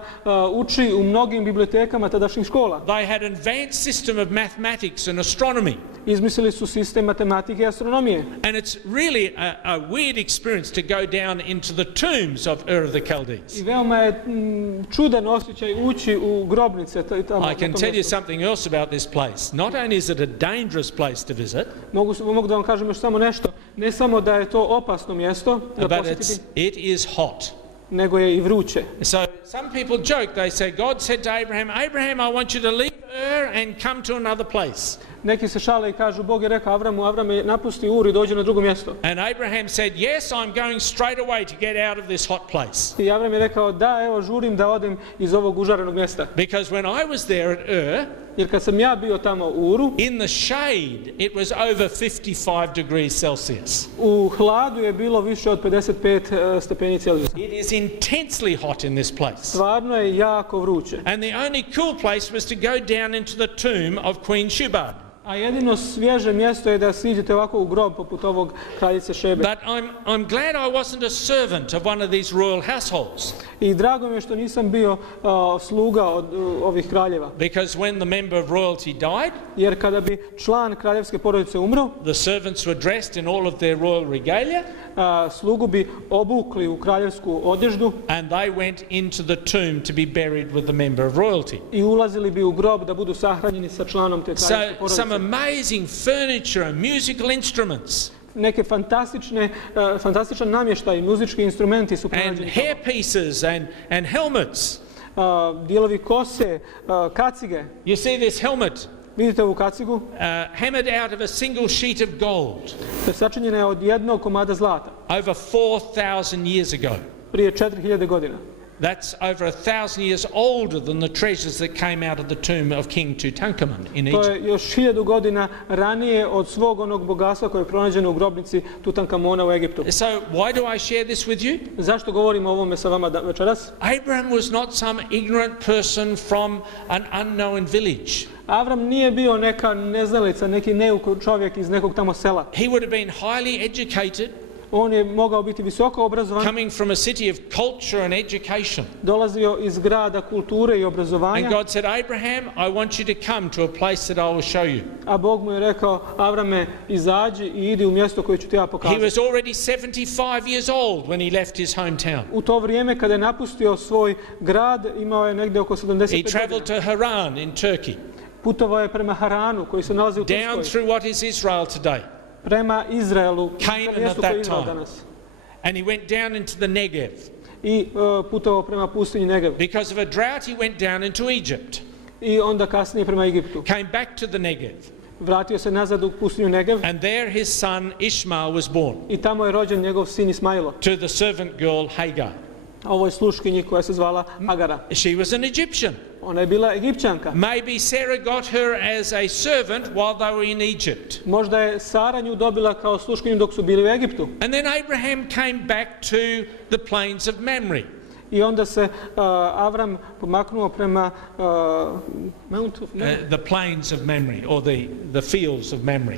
uči u mnogim bibliotekama tadašnjih škola. They had an advanced system of mathematics and astronomy. Izmislili su sistem matematike i astronomije. And it's really a weird experience to go down into the tombs of Ur of the Chaldees. I veoma je čudan osjećaj ući u grobnice tamo. I can tell you something else about this place. Not only is it a dangerous place to visit, mogu da vam kažem još samo nešto. Ne samo da je to opasno mjesto za but posjetiti, it is hot. nego je i vruće. So some people joke, they say, God said to Abraham, Abraham, I want you to leave Ur and come to another place. Neki se šale i kažu, Bog je rekao Avramu, Avrame, napusti Ur i dođi na drugo mjesto. And Abraham said, yes, I'm going straight away to get out of this hot place. I Avram je rekao, da, evo, žurim da odem iz ovog užarenog mjesta. Because when I was there at Ur, jer kad sam ja bio tamo u Uru, in the shade, it was over 55 degrees Celsius. U hladu je bilo više od 55 stepeni Celzijusa. It is intensely hot in this place. Stvarno je jako vruće. And the only cool place was to go down into the tomb of Queen Shubad. A jedino svježe mjesto je da siđete ovako u grob poput ovog kraljice Šebe. But I'm glad I wasn't a servant of one of these royal households. I drago mi je što nisam bio sluga od ovih kraljeva. Because when the member of royalty died, jer kada bi član kraljevske porodice umro, the servants were dressed in all of their royal regalia, slugu bi obukli u kraljevsku odježdu, and they went into the tomb to be buried with the member of royalty. I ulazili bi u grob da budu sahranjeni sa članom te kraljevske porodice. Some amazing furniture and musical instruments. Neke fantastičan namještaj, muzički instrumenti su pronađeni. And hair pieces and helmets. Dijelovi kose, kacige. You see this helmet? Vidite ovu kacigu? Hammered out of a single sheet of gold. Sačinjena je od jednog komada zlata. Over 4,000 years ago. Prije 4000 godina. That's over 1,000 years older than the treasures that came out of the tomb of King Tutankhamun in Egypt. To je još 1000 godina ranije od svog onog bogatstva koje je pronađeno u grobnici Tutankamona u Egiptu. So why do I share this with you? Zašto govorim o ovome sa vama večeras? Abraham was not some ignorant person from an unknown village. Avram nije bio neka neznalica, neki neuk čovjek iz nekog tamo sela. He would have been highly educated. On je mogao biti visoko obrazovan. Coming from a city of culture and education. Dolazio iz grada kulture i obrazovanja. And God said, Abraham, I want you to come to a place that I will show you. A Bog mu je rekao, Avrame, izađi i idi u mjesto koje ću ti ja pokazati. He was already 75 years old when he left his hometown. U to vrijeme kada je napustio svoj grad, imao je negdje oko 75 godina. He traveled to Haran in Turkey. Putovao je prema Haranu koji se nalazi u Turskoj. Down through what is Israel today. Prema Izraelu, mjestu koje je Izrael danas. And he went down into the Negev. I putovao prema pustinji Negev. Because of a drought he went down into Egypt. I onda kasnije prema Egiptu. Came back to the Negev. Vratio se nazad u pustinju Negev. And there his son Ishmael was born. I tamo je rođen njegov sin Ismailo. To the servant girl Hagar. Ovoj sluškinji koja se zvala Hagara. She was an Egyptian. Ona je bila Egipćanka. Maybe Sarah got her as a servant while they were in Egypt. Možda je Sara nju dobila kao sluškinju dok su bili u Egiptu. And then Abraham came back to the plains of Mamre. I onda se Avram pomaknuo prema the plains of Mamre or the fields of Mamre.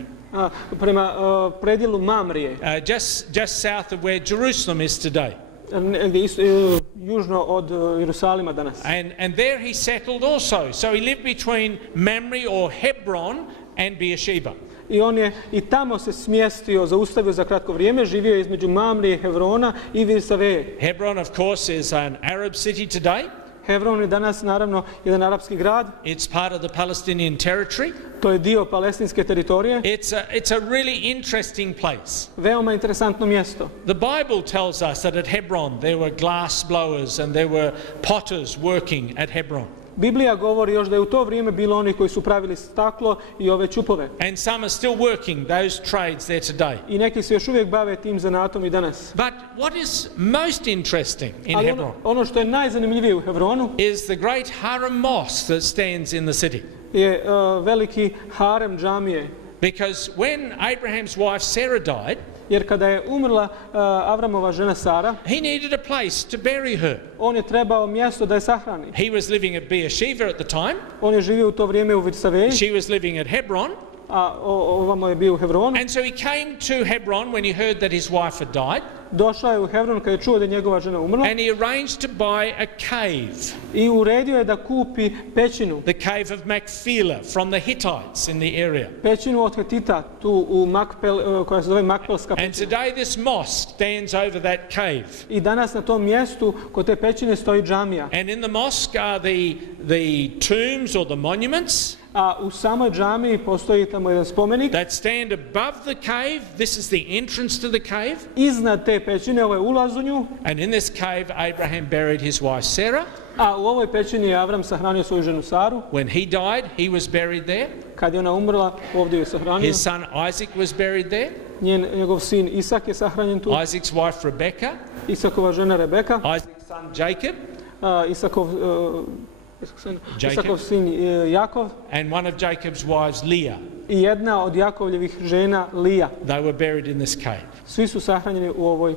Prema predjelu Mamrije. Just south of where Jerusalem is today. Južno od Jerusalima danas. And there he settled also. So he lived between Mamre or Hebron and Beersheba. I on je i tamo se smjestio, zaustavio za kratko vrijeme, živio je između Mamrije, Hebrona i Virsaveje. Hebron of course is an Arab city today. Hebron je danas naravno jedan arapski grad. It's part of the Palestinian territory. To je dio palestinske teritorije. It's a really interesting place. Veoma interesantno mjesto. The Bible tells us that at Hebron there were glass blowers and there were potters working at Hebron. Biblija govori još da je u to vrijeme bilo oni koji su pravili staklo i ove čupove. And some are still working those trades there today. I neki se još uvijek bave tim zanatom i danas. But what is most interesting in Hebron ono što je najzanimljivije u Hebronu is the great Haram mosque that stands in the city. Je veliki harem džamije. Because when Abraham's wife Sarah died, jer kada je umrla Avramova žena Sara, he needed a place to bury her. On je trebao mjesto da je sahrani. He was living at Beersheba at the time. On je živio u to vrijeme u Virsaveji. She was living at Hebron. A ovamo je bio u Hebronu. And so he came to Hebron when he heard that his wife had died. Došao je u Hebron kad je čuo da je njegova žena umrla. And he arranged to buy a cave. I uredio je da kupi pećinu. The cave of Machpelah from the Hittites in the area. Pećinu od Hetita tu u Makpel, koja se zove Makpelska pećina. And today this mosque stands over that cave. I danas na tom mjestu kod te pećine stoji džamija. And in the mosque are the tombs or the monuments. A u samoj džamiji postoji tamo jedan spomenik. That stand above the cave. This is the entrance to the cave. Iznad te pećine, ovo je ulaz u nju. And in this cave Abraham buried his wife Sarah. A u ovoj pećini je Avram sahranio svoju ženu Saru. When he died, he was buried there. Kad je ona umrla, ovdje je sahranio. His son Isaac was buried there. Njegov sin Isak je sahranjen tu. Isaac's wife Rebecca. Isakova žena Rebeka. Isaac's son Jacob. Isakov sin Jakov. And one of Jacob's wives Leah. I jedna od Jakovljevih žena Lija. They were buried in this cave. Svi su sahranjeni u ovoj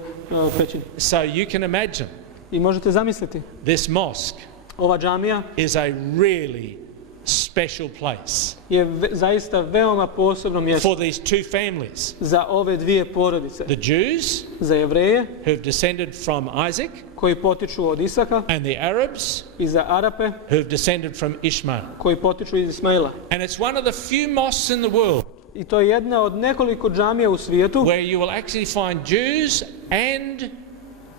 pećini. So you can imagine. I možete zamisliti. This mosque. Ova džamija is a really special place. Je zaista veoma posebno mjesto. For these two families. Za ove dvije porodice. The Jews. Za Jevreje. Who have descended from Isaac. Koji potiču od Isaka. And the Arabs. I za Arape. Who have descended from Ishmael. Koji potiču iz Ismaila. And it's one of the few mosques in the world. I to je jedna od nekoliko džamija u svijetu. Where you will actually find Jews and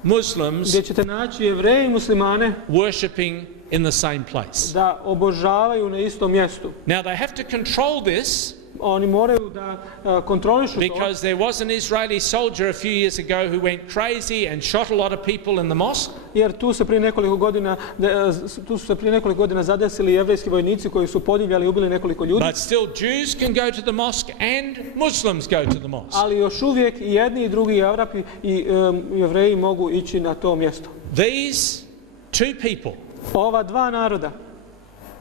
Muslims. Gdje ćete naći Jevreje i Muslimane. Worshipping in the same place. Da obožavaju na istom mjestu. Now they have to control this. Oni moraju da kontrolišu to. Because there was an Israeli soldier a few years ago who went crazy and shot a lot of people in the mosque. Jer tu su se prije nekoliko godina zadesili jevrejski vojnici koji su podivljali i ubili nekoliko ljudi. But still Jews can go to the mosque and Muslims go to the mosque. Ali još uvijek i jedni i drugi Arapi i Jevreji mogu ići na to mjesto. These two people. Ova dva naroda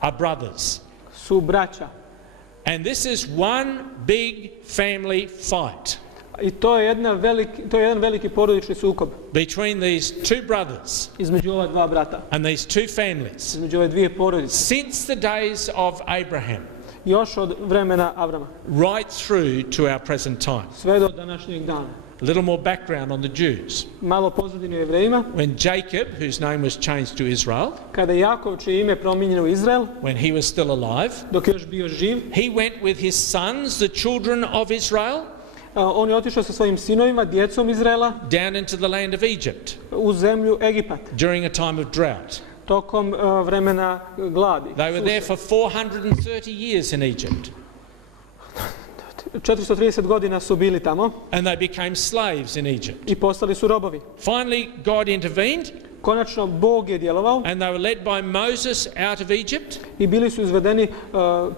are brothers. Su braća. And this is one big family fight. I to je jedan veliki porodični sukob. Between these two brothers. Između ova dva brata. And these two families. Između ove dvije porodice. Since the days of Abraham. Još od vremena Avrama. Right through to our present time. Sve do današnjeg dana. A little more background on the Jews. Malo pozadine o Jevrejima. When Jacob, whose name was changed to Israel, kada Jakov, čije ime promijenjeno u Izrael, when he was still alive, dok je još bio živ, he went with his sons, the children of Israel, on je otišao sa svojim sinovima, djecom Izraela, down into the land of Egypt, u zemlju Egipat, during a time of drought. Tokom vremena gladi. They were there for 430 years in Egypt. 430 godina su bili tamo. And they became slaves in Egypt. I postali su robovi. Finally, God intervened. Konačno Bog je djelovao. And they were led by Moses out of Egypt. I bili su izvedeni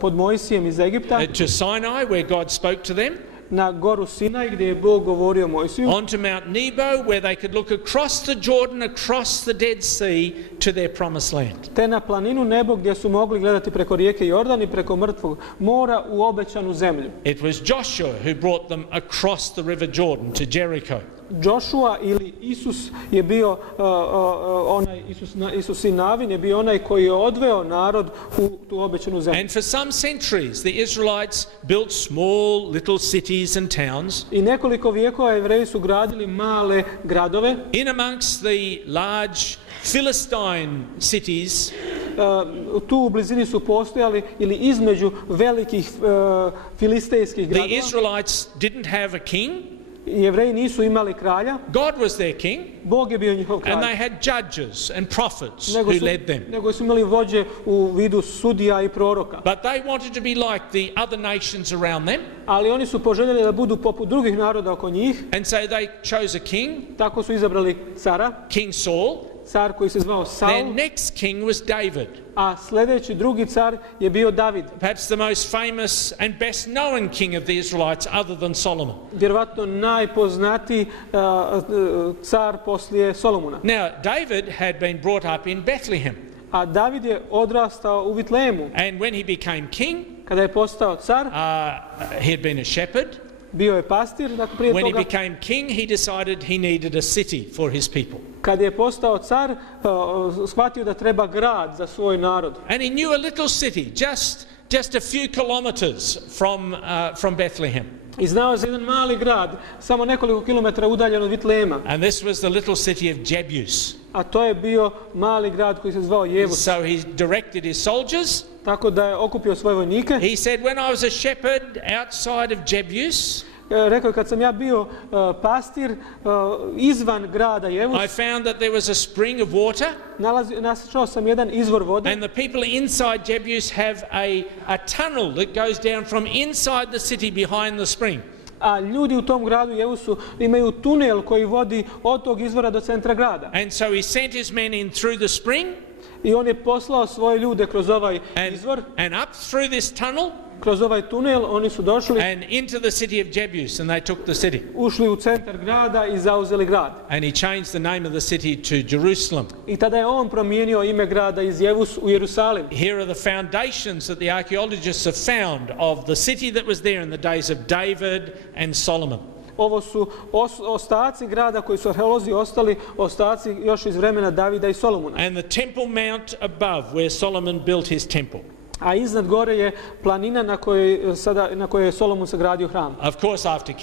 pod Mojsijem iz Egipta. To Sinai, where God spoke to them. Na goru Sinaj gdje je Bog govorio Mojsiju. Onto Mount Nebo, where they could look across the Jordan, across the Dead Sea to their promised land. Te na planinu Nebo gdje su mogli gledati preko rijeke Jordan i preko mrtvog mora u obećanu zemlju. It was Joshua who brought them across the river Jordan to Jericho. Joshua ili Isus je bio Isus sin Navin je bio onaj koji je odveo narod u tu obećanu zemlju. And for some centuries the Israelites built small little cities and towns. I nekoliko vijekova Jevreji su gradili male gradove. In amongst the large Philistine cities. Tu u blizini su postojali ili između velikih filistejskih gradova. The Israelites didn't have a king. Jevreji nisu imali kralja, God was their king, Bog je bio njihov and kralj. they had judges and prophets who led them. Nego su imali vođe u vidu sudija i proroka. But they wanted to be like the other nations around them, Ali oni su poželjeli da budu poput drugih naroda oko njih, and so they chose a king, tako su izabrali cara, King Saul. car koji se zvao Their Saul, next king was David, a sljedeći drugi car je bio David. perhaps the most famous and best known king of the Israelites other than Solomon. Vjerovatno najpoznatiji car poslije Solomona. Now, David had been brought up in Bethlehem, A David je odrastao u Vitlemu. and when he became king, Kada je postao car, he had been a shepherd. bio je pastir, dakle prije When he toga. became king, he decided he needed a city for his people. Kad je postao car, shvatio da treba grad za svoj narod. And he knew a little city, just a few kilometers from Bethlehem. I znao za jedan mali grad, samo nekoliko kilometara udaljen od Vitlema. And this was the little city of Jebus. A to je bio mali grad koji se zvao Jebus. So he directed his soldiers. Tako da je okupio svoje vojnike. He said, when I was a shepherd outside of Jebus, Rekao je, kad sam ja bio pastir izvan grada Jebus, I found that there was a spring of water, našao sam jedan izvor vode. and the people inside Jebus have a tunnel that goes down from inside the city behind the spring. A ljudi u tom gradu Jebusu imaju tunel koji vodi od tog izvora do centra grada. And so he sent his men in through the spring I on je poslao svoje ljude kroz ovaj izvor, and up through this tunnel kroz ovaj tunel, oni su došli, and into the city of Jebus, and they took the city. ušli u centar grada i zauzeli grad. And he changed the name of the city to Jerusalem. I tada je on promijenio ime grada iz Jebus u Jerusalim. Here are the foundations that the archaeologists have found of the city that was there in the days of David and Solomon. Ovo su ostaci grada koji su arheolozi ostali, ostaci još iz vremena Davida i Solomona. And the Temple Mount above where Solomon built his temple. A iznad gore je planina na kojoj je Solomon sagradio hram. Of course, after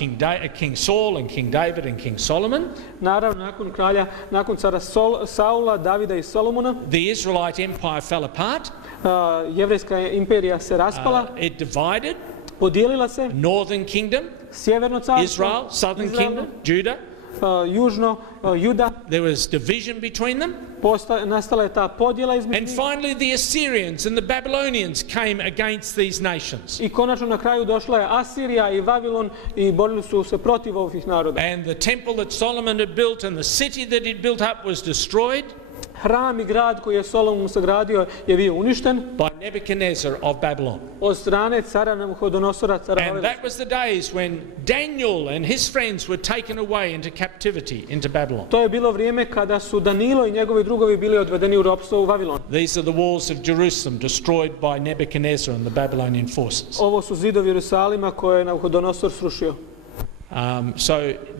King Saul and King David and King Solomon, Naravno, nakon cara Saula, Davida i Solomona, the Israelite empire fell apart. jevrejska imperija se raspala, It divided. podijelila se, Northern kingdom, sjeverno carstvo, Israel, southern Izrael, kingdom, Judah. južno Juda, There was division between them. nastala je ta podjela između And njih. finally, the Assyrians and the Babylonians came against these nations. I konačno na kraju došla je Asirija i Vavilon i borili su se protiv ovih naroda. And the temple that Solomon had built and the city that he'd built up was destroyed Hram i grad koji je Solomon sagradio je bio uništen by Nebuchadnezzar of Babylon. od strane cara Nabuhodonosora, cara And Vavilona. that was the days when Daniel and his friends were taken away into captivity into Babylon. To je bilo vrijeme kada su Danilo i njegovi drugovi bili odvedeni u ropstvo u Vavilon. These are the walls of Jerusalem destroyed by Nebuchadnezzar and the Babylonian forces. Ovo su zidovi Jerusalima koje je Nabuhodonosor srušio. So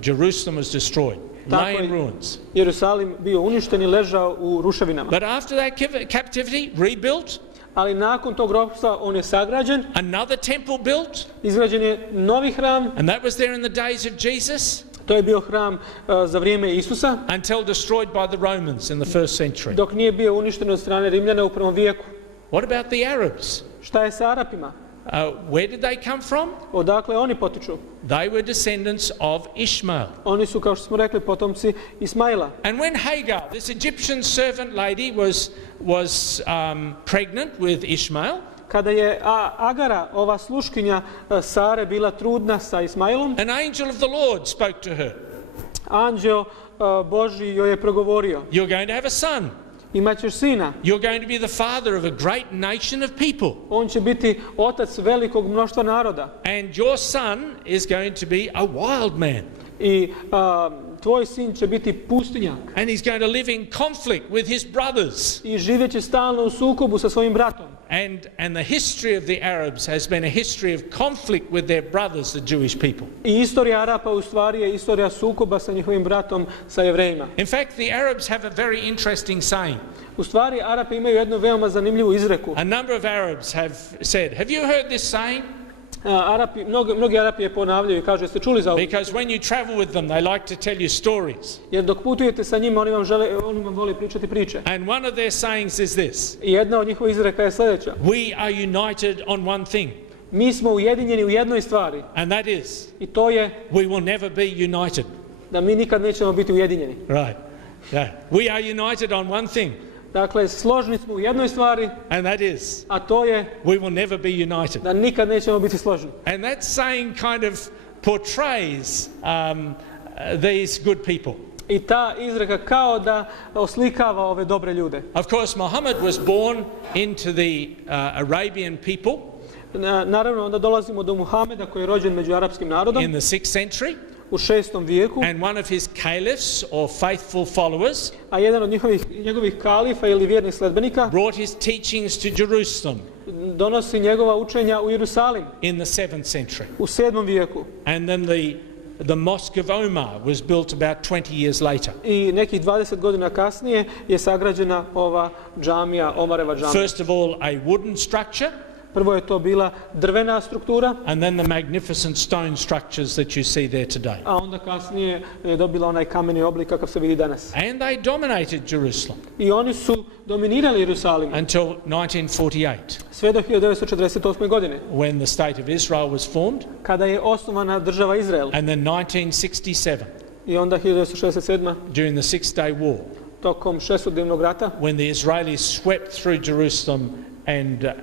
Jerusalem was destroyed, lay in ruins. Jerusalim bio uništen i ležao u ruševinama. But after that captivity, rebuilt, Ali nakon tog ropstva on je sagrađen, another temple built, izgrađen je novi hram, and that was there in the days of Jesus to je bio hram za vrijeme Isusa, until destroyed by the Romans in the first century. dok nije bio uništen od strane Rimljana u prvom vijeku. What about the Arabs? Šta je sa Arapima? Where did they come from? Odakle oni potiču? They were descendants of Ishmael. Oni su, kao što smo rekli, potomci Ismaila. And when Hagar, this Egyptian servant lady, was pregnant with Ishmael, Kada je Agara, ova sluškinja Sare, bila trudna sa Ismailom, an angel of the Lord spoke to her. anđeo Božji joj je progovorio: You're going to have a son. imaćeš sina, You're going to be the father of a great nation of people. on će biti otac velikog mnoštva naroda And your son is going to be a wild man. i tvoj sin će biti pustinjak And he's going to live in conflict with his brothers. i živjet će stalno u sukobu sa svojim bratom. And the history of the Arabs has been a history of conflict with their brothers, the Jewish people. I istorija Arapa u stvari je istorija sukoba sa njihovim bratom, sa Jevrejima. In fact, the Arabs have a very interesting saying. U stvari Arapi imaju jednu veoma zanimljivu izreku. A number of Arabs have said, have you heard this saying? Mnogi Arapi je ponavljaju i kažu: jeste čuli za ovo? Because when you travel with them, they like to tell you stories. Jer dok putujete sa njima, oni vam vole pričati priče. And one of their sayings is this: I jedna od njihovih izreka je sljedeća: we are united on one thing. Mi smo ujedinjeni u jednoj stvari. And that is, I to je we will never be united. da mi nikad nećemo biti ujedinjeni. Right. Yeah. We are united on one thing. Dakle, složni smo u jednoj stvari, And that is, a to je we will never be united. da nikad nećemo biti složni. And that saying kind of portrays these good people. I ta izreka kao da oslikava ove dobre ljude. Of course, Muhammad was born into the Arabian people Naravno, onda dolazimo do Muhameda koji je rođen među arapskim narodom in the 6th century. u 6. vijeku, And one of his caliphs or faithful followers a jedan od njegovih kalifa ili vjernih sledbenika brought his teachings to Jerusalem donosi njegova učenja u Jerusalim in the 7th century. u 7. vijeku. And then the Mosque of Omar was built about 20 years later. I nekih 20 godina kasnije je sagrađena ova džamija, Omareva džamija. First of all, a wooden structure, Prvo je to bila drvena struktura, and then the magnificent stone structures that you see there today. a onda kasnije je dobila onaj kameni oblik kakav se vidi danas. And they dominated Jerusalem I oni su dominirali Jerusalim until 1948, sve do 1948. godine, when the state of Israel was formed, kada je osnovana država Izrael. and then 1967, I onda 1967. during the Six-Day War, tokom šestodnevnog rata, when the Israelis swept through Jerusalem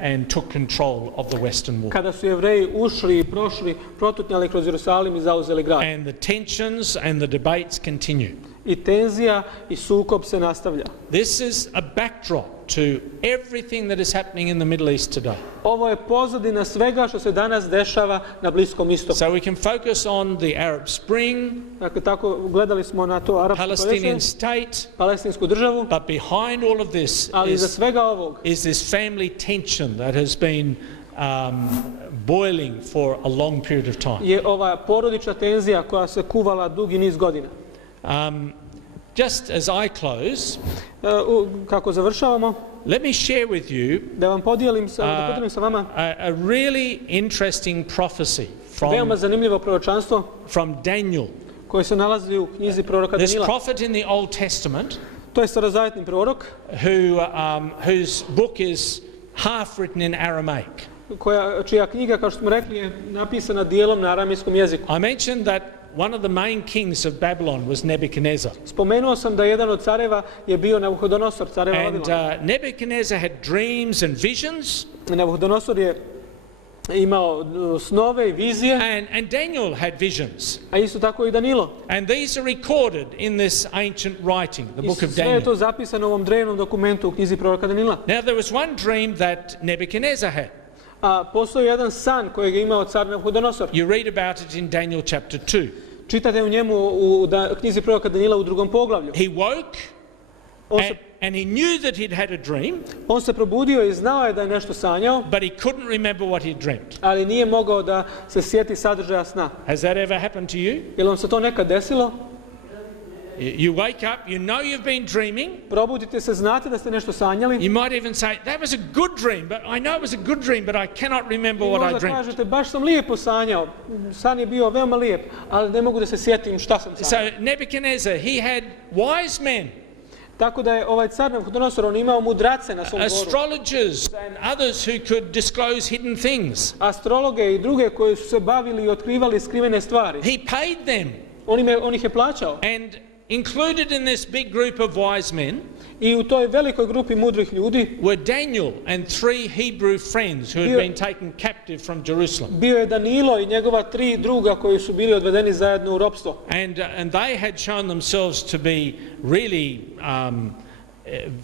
and took control of the Western Wall. kada su Jevreji ušli i prošli, protutnjali kroz Jerusalim i zauzeli grad. And the tensions and the debates continue. I tenzija i sukob se nastavlja. This is a backdrop to everything that is happening in the Middle East today. Ovo je pozadina svega što se danas dešava na Bliskom istoku. So we can focus on the Arab Spring, Dakle, tako gledali smo na to arapsko Palestinian proljeće, state, palestinsku državu, but behind all of this ali iza svega ovog is this family tension that has been boiling for a long period of time. je ova porodična tenzija koja se kuvala dugi niz godina. Just as I close, Kako završavamo, let me share with you da podijelim sa vama a really interesting prophecy veoma zanimljivo proročanstvo from Daniel. koje se nalazi u knjizi proroka This Danila. prophet in the Old Testament, To je starozavetni prorok whose book is half written in Aramaic. čija knjiga, kao što smo rekli, je napisana dijelom na aramejskom jeziku. I mentioned that one of the main kings of Babylon was Nebuchadnezzar. Spomenuo sam da jedan od careva je bio Navuhodonosor, careva And Vavilona. Nebuchadnezzar had dreams and visions, Navuhodonosor je imao snove i vizije, and Daniel had visions. a isto tako i Danilo. And these are recorded in this ancient writing, the I book of sve je Daniel. to zapisano u ovom drevnom dokumentu u knjizi proroka Danila. Now there was one dream that Nebuchadnezzar had. A postoji jedan san kojeg je imao car Navuhodonosor. You read about it in Daniel chapter 2. Čitate u njemu u knjizi proroka Danila u 2. poglavlju. He woke and he knew that he'd had a dream, On se probudio i znao je da je nešto sanjao, but he couldn't remember what he'd dreamt. ali nije mogao da se sjeti sadržaja sna. Has that ever happened to you? Je li vam se to nekad desilo? You wake up, you know you've been dreaming. Probudite se, znate da ste nešto sanjali. You might even say, that was a good dream, but I know it was a good dream, but I cannot remember I what I možda dreamt. kažete, baš sam lijepo sanjao. San je bio veoma lijep, ali ne mogu da se sjetim šta sam sanjao. So Nebuchadnezzar, he had wise men, Tako da je ovaj car Navuhodonosor, on imao mudrace na svom dvoru. astrologers and others who could disclose hidden things. Astrologe i druge koji su se bavili i otkrivali skrivene stvari. He paid them, On ih je plaćao. and included in this big group of wise men I u toj velikoj grupi mudrih ljudi were Daniel and 3 Hebrew friends who had been taken captive from Jerusalem. bio je Danilo i njegova 3 druga koji su bili odvedeni zajedno u ropstvo. And they had shown themselves to be really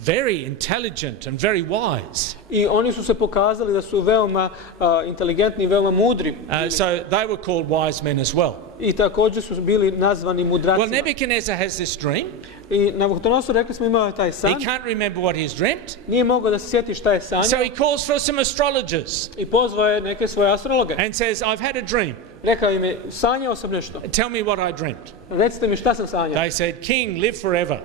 very intelligent and very wise. I oni su se pokazali da su veoma inteligentni i veoma mudri. So they were called wise men as well. I također su bili nazvani Well, mudracima. Nebuchadnezzar has this dream. I Navuhodonosor, rekli smo, imao je taj He san. can't remember what he's dreamt. Nije mogao da se sjeti šta je So sanjao. he calls for some astrologers I pozvao je neke svoje astrologe. and says, I've had a dream. Rekao im je, sanjao sam nešto. Tell me what I dreamt. Recite mi šta sam sanjao. They said, King, live forever.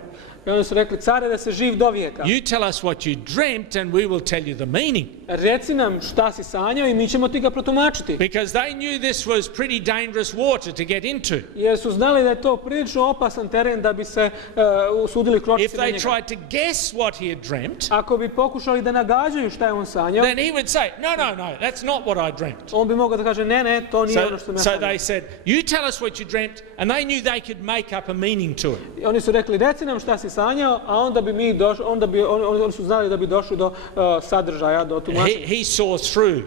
I oni su rekli, care, da se živ do vijeka. You tell us what you dreamt and we will tell you the meaning. Reci nam šta si sanjao i mi ćemo ti ga protumačiti. Because they knew this was pretty dangerous water to get into. Jer su znali da je to prilično opasan teren da bi se usudili kročiti If na they njega. tried to guess what he had dreamt, Ako bi pokušali da nagađaju šta je on sanjao, then he would say, no, that's not what I dreamt. on bi mogao da kaže, ne, to nije ono što mi ja So sanjao. they said, you tell us what you dreamt, and they knew they could make up a meaning to it. I oni su rekli, reci nam šta si sanjao, a onda bi mi došli, oni su znali da bi došli do sadržaja, do tumačenja. He saw through.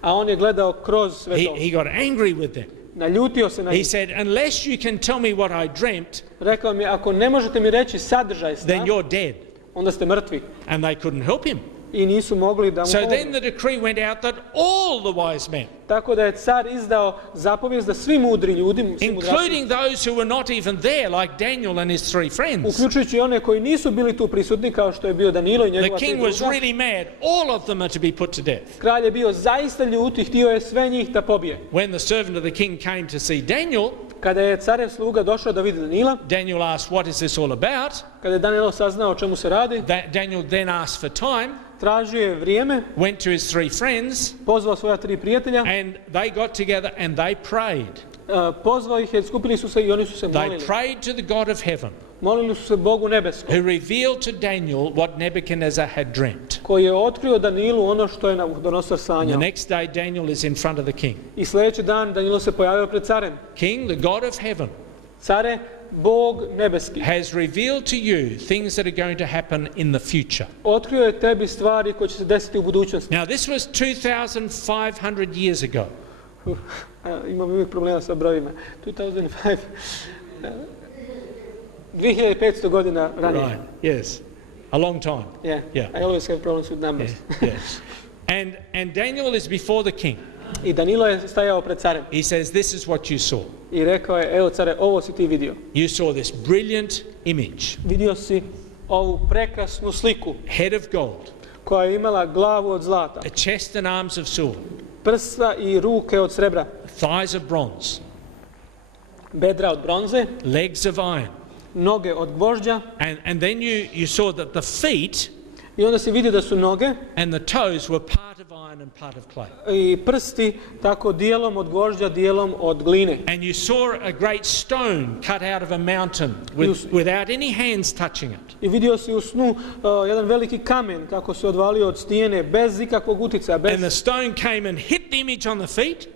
A on je gledao kroz sve to. He got angry with them. Naljutio se na He njih. said, unless you can tell me what I dreamt, Rekao mi, ako ne možete mi reći sadržaj sna, then you're dead. onda ste mrtvi. And they couldn't help him. I nisu mogli da mu So pomognu. then the decree went out that all the wise men, Tako da je car izdao zapovijest da svi mudri ljudi, svi mudraci, including those who were not even there, like Daniel and his three friends. uključujući one koji nisu bili tu prisutni, kao što je bio Danilo i The njegova tri king was druga. really mad. All of them are to be put to death. Kralj je bio zaista ljut i htio je sve njih da pobije. When the servant of the king came to see Daniel, Kada je carev sluga došao da vidi Danila, Daniel asked, what is this all about? kada je Danilo saznao o čemu se radi, Daniel then asked for time, tražio je vrijeme, went to his three friends, pozvao svoja tri prijatelja, and they got together and they prayed. pozvao ih, skupili su se i oni su se They molili. prayed to the God of heaven, Molili su se Bogu nebeskom, who revealed to Daniel what Nebuchadnezzar had dreamt. koji je otkrio Danilu ono što je Nabuhodonosor The sanjao. next day, Daniel is in front of the king. I sljedeći dan Danilo se pojavio pred carem. King, the God of heaven, Care, Bog nebeski, has revealed to you things that are going to happen in the future. otkrio je tebi stvari koje će se desiti u budućnosti. Now, this was 2,500 years ago. Imam uvijek problema sa brojima. 2005. 2500 godina ranije. Right, yes. A long time. Yeah. I always have problems with numbers. Yes. And Daniel is before the king. I Danilo je stajao pred carem He says, this is what you saw. i rekao je, evo care, ovo si ti vidio. You saw this brilliant image, Vidio si ovu prekrasnu sliku head of gold, koja je imala glavu od zlata, a chest and arms of silver, prsa i ruke od srebra, thighs of bronze, bedra od bronze, legs of iron. noge od gvožđa, And then you saw that the feet i onda si vidio da su noge and the toes were part of iron and part of clay. i prsti tako dijelom od gvožđa, dijelom od gline. And you saw a great stone cut out of a mountain without any hands touching it. I vidio si u snu jedan veliki kamen kako se odvalio od stijene bez ikakvog uticaja, And the bez, stone came and hit the image on the feet,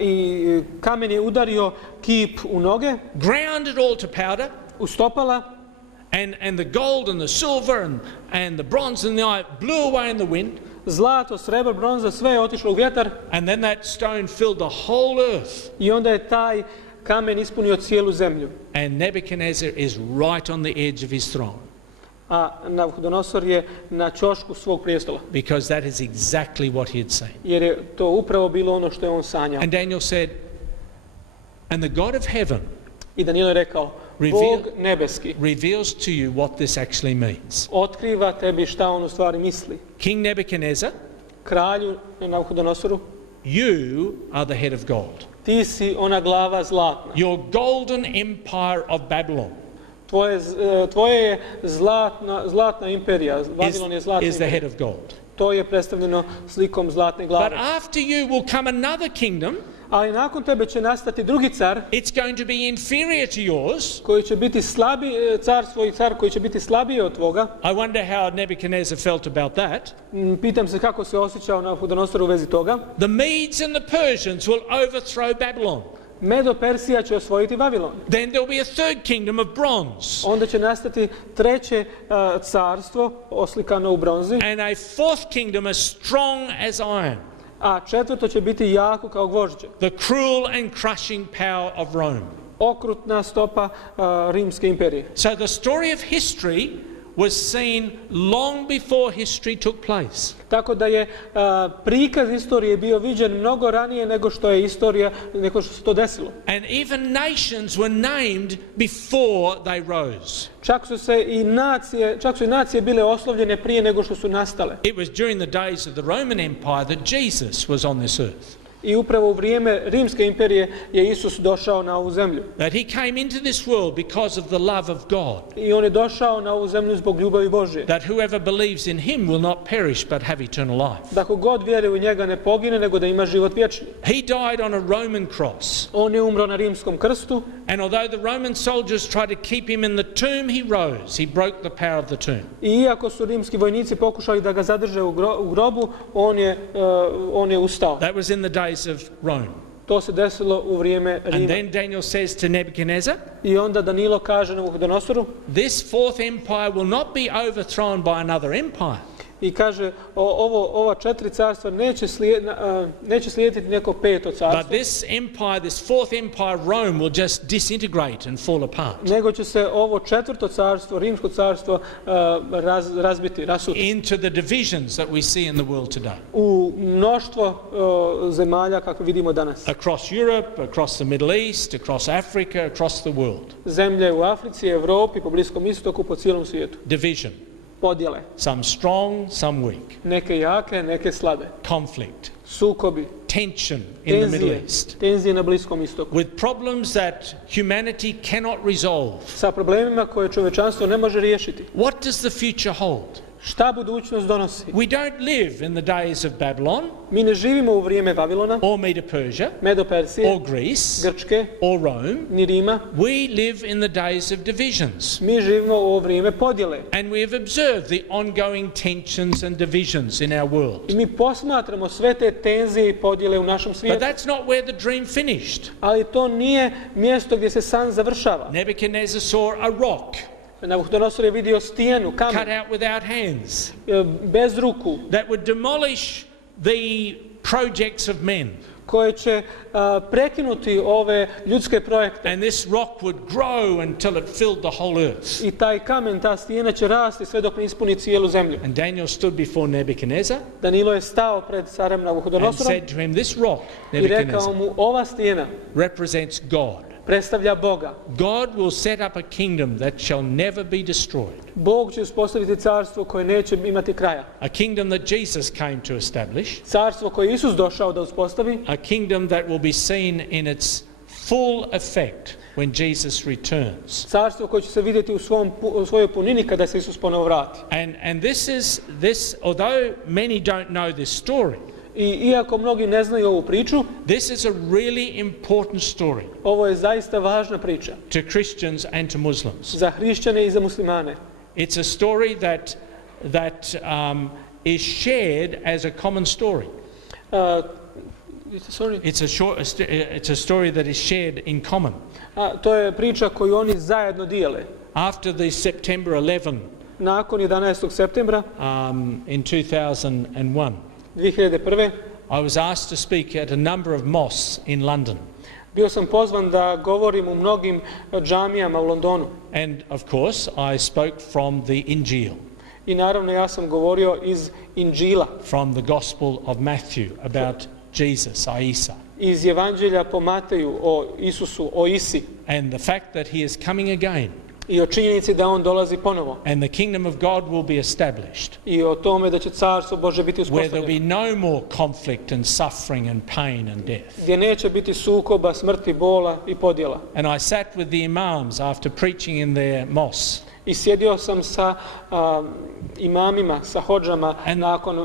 i kamen je udario kip u noge, ground it all to powder, u stopala, and the gold and the silver and the bronze and the iron blew away in the wind. zlato, srebro, bronza, sve je otišlo u vjetar And then that stone filled the whole earth. i onda je taj kamen ispunio cijelu zemlju. And Nebuchadnezzar is right on the edge of his throne, A Nabuhodonosor je na ćošku svog prijestola, because that is exactly what he had seen. jer je to upravo bilo ono što je on sanjao. And Daniel said, and the God of heaven I Danilo je rekao, Bog nebeski reveals to you what this actually means. otkriva tebi šta on u stvari misli. King Nebuchadnezzar, Kralju Nabuhodonosoru, you are the head of gold. ti si ona glava zlatna. Your golden empire of Babylon Tvoje je zlatna imperija. Babilon je zlatna is the head imperija. of gold. To je predstavljeno slikom zlatne But glave. after you will come another kingdom. Ali nakon tebe će nastati drugi car It's going to be inferior to yours. koji će biti slabiji, car koji će biti slabiji od tvoga. I wonder how Nebuchadnezzar felt about that. Pitam se kako se osjećao Nabuhodonosor u vezi toga. The Medes and the Persians will overthrow Babylon. Medo Persija će osvojiti Vavilon. Then there will be a third kingdom of bronze. Onda će nastati treće carstvo oslikano u bronzi, And a fourth kingdom as strong as iron. a četvrto će biti jako kao gvožđe. The cruel and crushing power of Rome. Okrutna stopa rimske imperije. So the story of history was seen long before history took place. Tako da je prikaz istorije bio viđen mnogo ranije nego što se to desilo. And even nations were named before they rose. Čak su i nacije bile oslovljene prije nego što su nastale. It was during the days of the Roman Empire that Jesus was on this earth. I upravo u vrijeme Rimske imperije je Isus došao na ovu zemlju. That he came into this world because of the love of God. I on je došao na ovu zemlju zbog ljubavi Božje. That whoever believes in him will not perish but have eternal life. Da kogod vjeruje u njega ne pogine, nego da ima život vječni. He died on a Roman cross. On je umro na rimskom krstu. And although the Roman soldiers tried to keep him in the tomb, he rose. He broke the power of the tomb. I iako su rimski vojnici pokušali da ga zadrže u grobu, on je ustao. That was in the days of Rome. To se desilo u vrijeme Rima. And then Daniel says to Nebuchadnezzar, I onda Danilo kaže Navuhodonosoru, this fourth empire will not be overthrown by another empire. I kaže, ova 4 carstva neće slijediti neko 5. carstvo. But this empire, this fourth empire, Rome, will just disintegrate and fall apart. Nego će se ovo 4. carstvo, rimsko carstvo, razbiti, rasuti. Into the divisions that we see in the world today. U mnoštvo zemalja kako vidimo danas. Across Europe, across the Middle East, across Africa, across the world. Zemlje u Africi, Evropi, po Bliskom istoku, po cijelom svijetu. Division. Podjele. Some strong, some weak. Neke jake, neke slabe. Conflict. Sukobi. Tension in the Middle East. Tenzije na Bliskom istoku. With problems that humanity cannot resolve. Sa problemima koje čovječanstvo ne može riješiti. What does the future hold? Šta budućnost donosi? We don't live in the days of Babylon. Mi ne živimo u vrijeme Vavilona, or Medo-Persia, Medo-Persije, or Greece, Grčke, or Rome. ni Rima. We live in the days of divisions. Mi živimo u ovo vrijeme podjele. And we have observed the ongoing tensions and divisions in our world. I mi posmatramo sve te tenzije i podjele u našem But svijetu. that's not where the dream finished. Ali to nije mjesto gdje se san završava. Nebuchadnezzar saw a rock Navuhodonosor je vidio stijenu, cut kamen, out without hands bez ruku, that would demolish the projects of men. koje će prekinuti ove ljudske projekte. And this rock would grow until it filled the whole earth. I taj kamen, ta stijena će rasti sve dok ne ispuni cijelu zemlju. And Daniel stood before Nebuchadnezzar Danilo je stao pred carem and Navuhodonosorom said to him, this rock, i rekao Nebuchadnezzar, mu, ova stijena represents God. predstavlja Boga. God will set up a kingdom that shall never be destroyed. Bog će uspostaviti carstvo koje neće imati kraja. A kingdom that Jesus came to establish. Carstvo koje je Isus došao da uspostavi. A kingdom that will be seen in its full effect when Jesus returns. Carstvo koje će se vidjeti u svojoj punini kada se Isus ponovo vrati. And this although many don't know this story. I iako mnogi ne znaju ovu priču, this is a really important story. Ovo je zaista važna priča. To Christians and to Muslims. Za hrišćane i za muslimane. It's a story that is shared as a common story. It's a story that is shared in common. To je priča koju oni zajedno dijele. After the September 11. Nakon 11. septembra. In 2001. 2001. I was asked to speak at a number of mosques in London. Bio sam pozvan da govorim u mnogim džamijama u Londonu. And of course, I spoke from the Injil. I naravno ja sam govorio iz Injila. From the Gospel of Matthew about Jesus, Isa. Iz Evanđelja po Mateju o Isusu, o Isi. And the fact that he is coming again. I o činjenici da on dolazi ponovo. And the kingdom of God will be established. I o tome da će carstvo Božje biti uspostavljeno. Where there will be no more conflict and suffering and pain and death. Gdje neće biti sukoba, smrti, bola i podjela. And I sat with the imams after preaching in their mosque. I sjedio sam sa imamima, sa hodžama nakon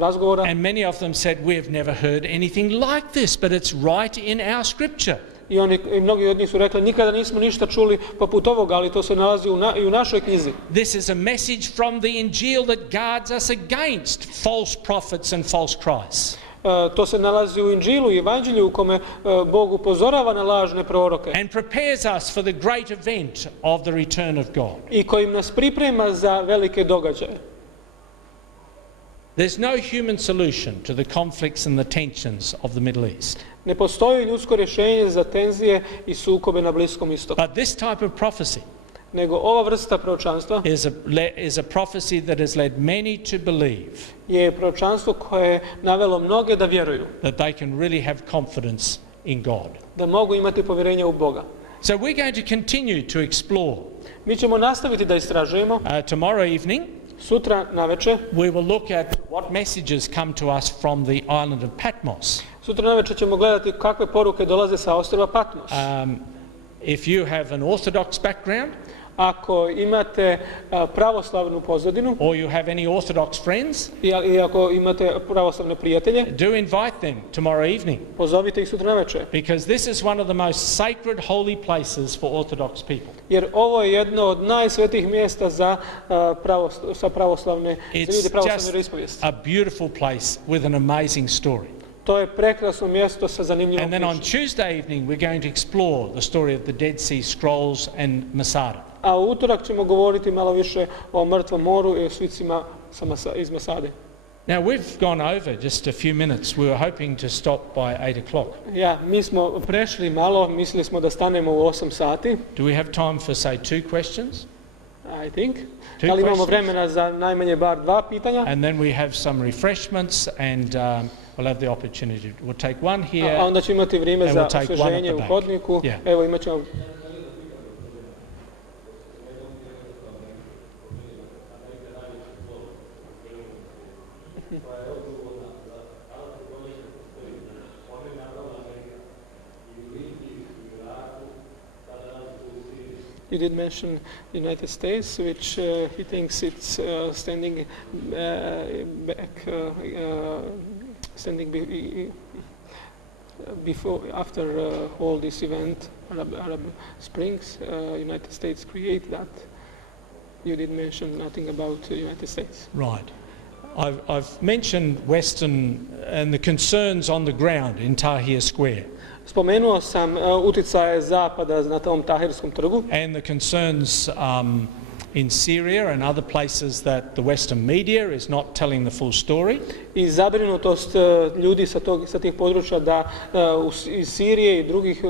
razgovora. And many of them said, we have never heard anything like this, but it's right in our scripture. I mnogi od njih su rekli, nikada nismo ništa čuli poput ovoga, ali to se nalazi i u našoj knjizi. This is a message from the Injil that guards us against false prophets and false Christs. To se nalazi u Injilu i Evanđelju u kome Bog upozorava na lažne proroke. And prepares us for the great event of the return of God. I kojim nas priprema za velike događaje. There's no human solution to the conflicts and the tensions of the Middle East. Ne postoji ljudsko rješenje za tenzije i sukobe na Bliskom istoku. But this type of prophecy nego ova vrsta proročanstva is a prophecy that has led many to believe je proročanstvo koje je navelo mnoge da vjeruju that they can really have confidence in God. Da mogu imati povjerenje u Boga. So we're going to continue to explore. Mi ćemo nastaviti da istražujemo. Tomorrow evening, sutra navečer, we will look at what messages come to us from the island of Patmos. Sutra navečer ćemo gledati kakve poruke dolaze sa ostrva Patmos. If you have an Orthodox background, Ako imate pravoslavnu pozadinu, or you have any Orthodox friends, i ako imate pravoslavne prijatelje, do invite them tomorrow evening, pozovite ih sutra navečer. because this is one of the most sacred, holy places for Orthodox people. Jer ovo je jedno od najsvetijih mjesta za pravoslavne It's pravoslavne just ispovijesti. a beautiful place with an amazing story. To je prekrasno mjesto sa zanimljivom And then on pričom. Tuesday evening, we're going to explore the story of the Dead Sea Scrolls and Masada. A u utorak ćemo govoriti malo više o Mrtvom moru i o svicima iz Masade. Now, we've gone over just a few minutes. We were hoping to stop by 8 o'clock. Mi smo prešli malo, mislili smo da stanemo u 8 sati, Do we have time for, say, 2 questions? I think. Two Ali imamo questions? vremena za najmanje bar 2 pitanja. And then we have some refreshments, and we'll have the opportunity. We'll take one here. A onda ćemo imati vrijeme And za we'll take one at osvježenje the u back. hodniku. Yeah. Evo imat ćemo... You did mention United States, which he thinks it's standing before, after all this event, Arab Springs, United States create that. You did mention nothing about the United States. Right. I've mentioned Western and the concerns on the ground in Tahrir Square. Spomenuo sam utjecaje Zapada na tom Tahirskom trgu And the concerns in Syria and other places that the Western media is not telling the full story. i zabrinutost ljudi sa tih područja da iz Sirije i drugih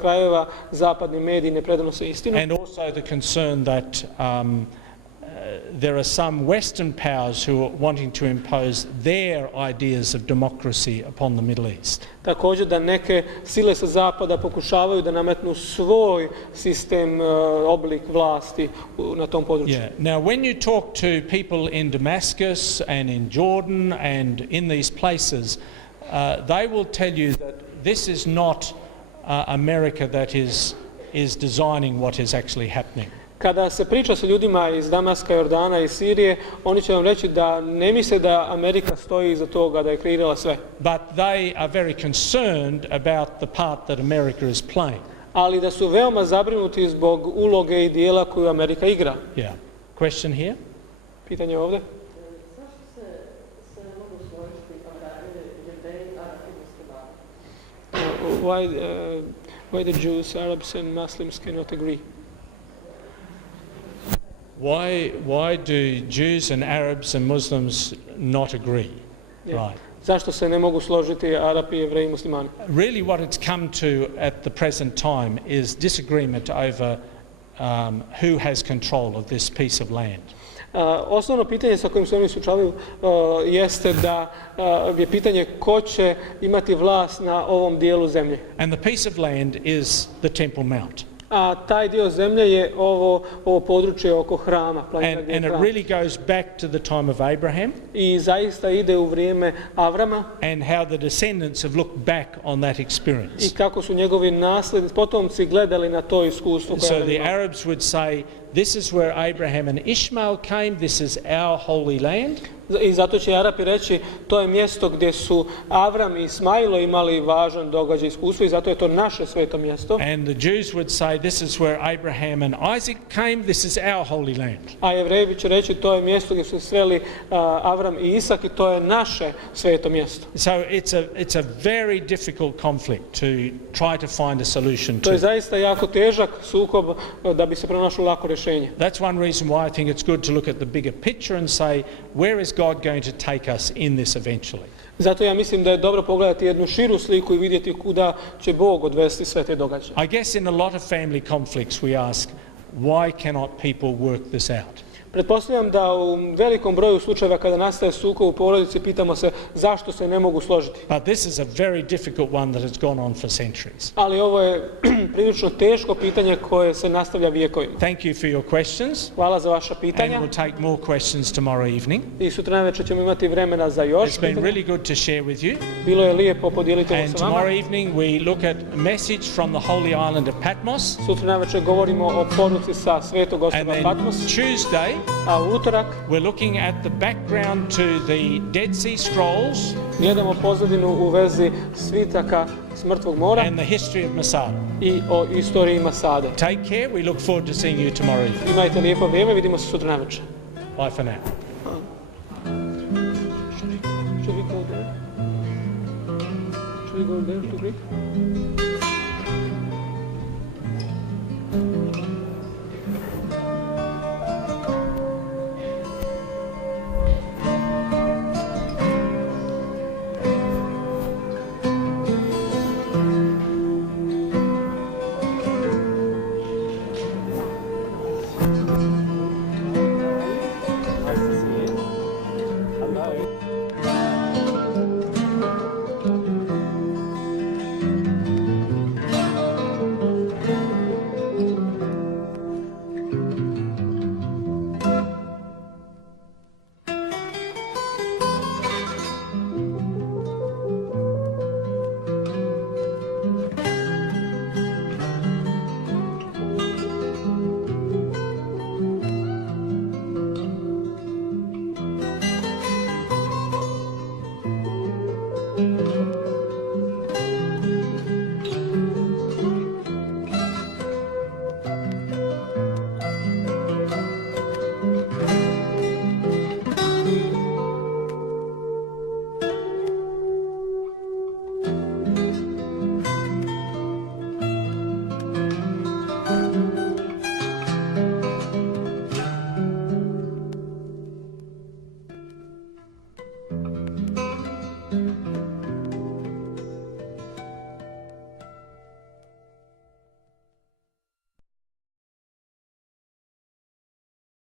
krajeva zapadni mediji ne prenose istinu. And also the concern that there are some Western powers who are wanting to impose their ideas of democracy upon the Middle East. Također da neke sile sa zapada pokušavaju da nametnu svoj sistem, oblik vlasti na tom području. Yeah. Now, when you talk to people in Damascus and in Jordan and in these places, they will tell you that this is not America that is designing what is actually happening. Kada se priča sa ljudima iz Damaska, Jordana i Sirije, oni će vam reći da ne misle da Amerika stoji iza toga, da je kreirala sve. But they are very concerned about the part that America is playing. Ali da su veoma zabrinuti zbog uloge i dijela koju Amerika igra. Yeah. Question here? Pitanje ovdje. Why the Jews, Arabs and Muslims cannot agree? Why do Jews and Arabs and Muslims not agree? Yeah. Right. Zašto se ne mogu složiti Arapi, Jevreji i Muslimani? Really what it's come to at the present time is disagreement over who has control of this piece of land. Osnovno pitanje sa kojim se oni suočavaju jeste da je pitanje ko će imati vlast na ovom dijelu zemlje. And the piece of land is the Temple Mount. A taj dio zemlje je ovo područje oko hrama, planina gdje je And it hram. really goes back to the time of Abraham I zaista ide u vrijeme Avrama and how the descendants have looked back on that experience. i kako su njegovi potomci gledali na to iskustvo koje So je the imao. Arabs would say, this is where Abraham and Ishmael came, this is our holy land. I zato će Arapi reći to je mjesto gdje su Avram i Ismailo imali važan događaj, iskustvo i zato je to naše sveto mjesto. And the Jews would say, this is where Abraham and Isaac came, this is our holy land. A Jevreji će reći to je mjesto gdje su sreli Avram i Isak i to je naše sveto mjesto. So it's a very difficult conflict to try to find a solution To je to. zaista jako težak sukob da bi se pronašlo lako rješenje. That's one reason why I think it's good to look at the bigger picture and say, where is God going to take us in this eventually? Zato ja mislim da je dobro pogledati jednu širu sliku i vidjeti kuda će Bog odvesti sve te događaje. I guess in a lot of family conflicts we ask, why cannot people work this out? Pretpostavljam da u velikom broju slučajeva kada nastaje sukob u porodici pitamo se zašto se ne mogu složiti. But this is a very difficult one that has gone on for centuries. Ali ovo je prilično teško pitanje koje se nastavlja vijekovima. Thank you for your questions. Hvala za vaša And pitanja. we'll take more questions tomorrow evening. I sutra navečer ćemo imati vremena za još It's been pitanja. really good to share with you. Bilo je lijepo podijeliti ovo And sa vama. tomorrow evening we look at a message from the holy island of Patmos. Sutra navečer govorimo o poruci sa svetog And ostrva then Patmos. Tuesday A u utorak we're looking at the background to the Dead Sea Scrolls gledamo pozadinu u vezi svitaka s Mrtvog mora and the history of Masada. i o istoriji Masade. Take care. We look forward to seeing you tomorrow evening. Imajte lijepo vrijeme, vidimo se sutra navečer. Bye for now. Should we go there? Should we go there to Greek?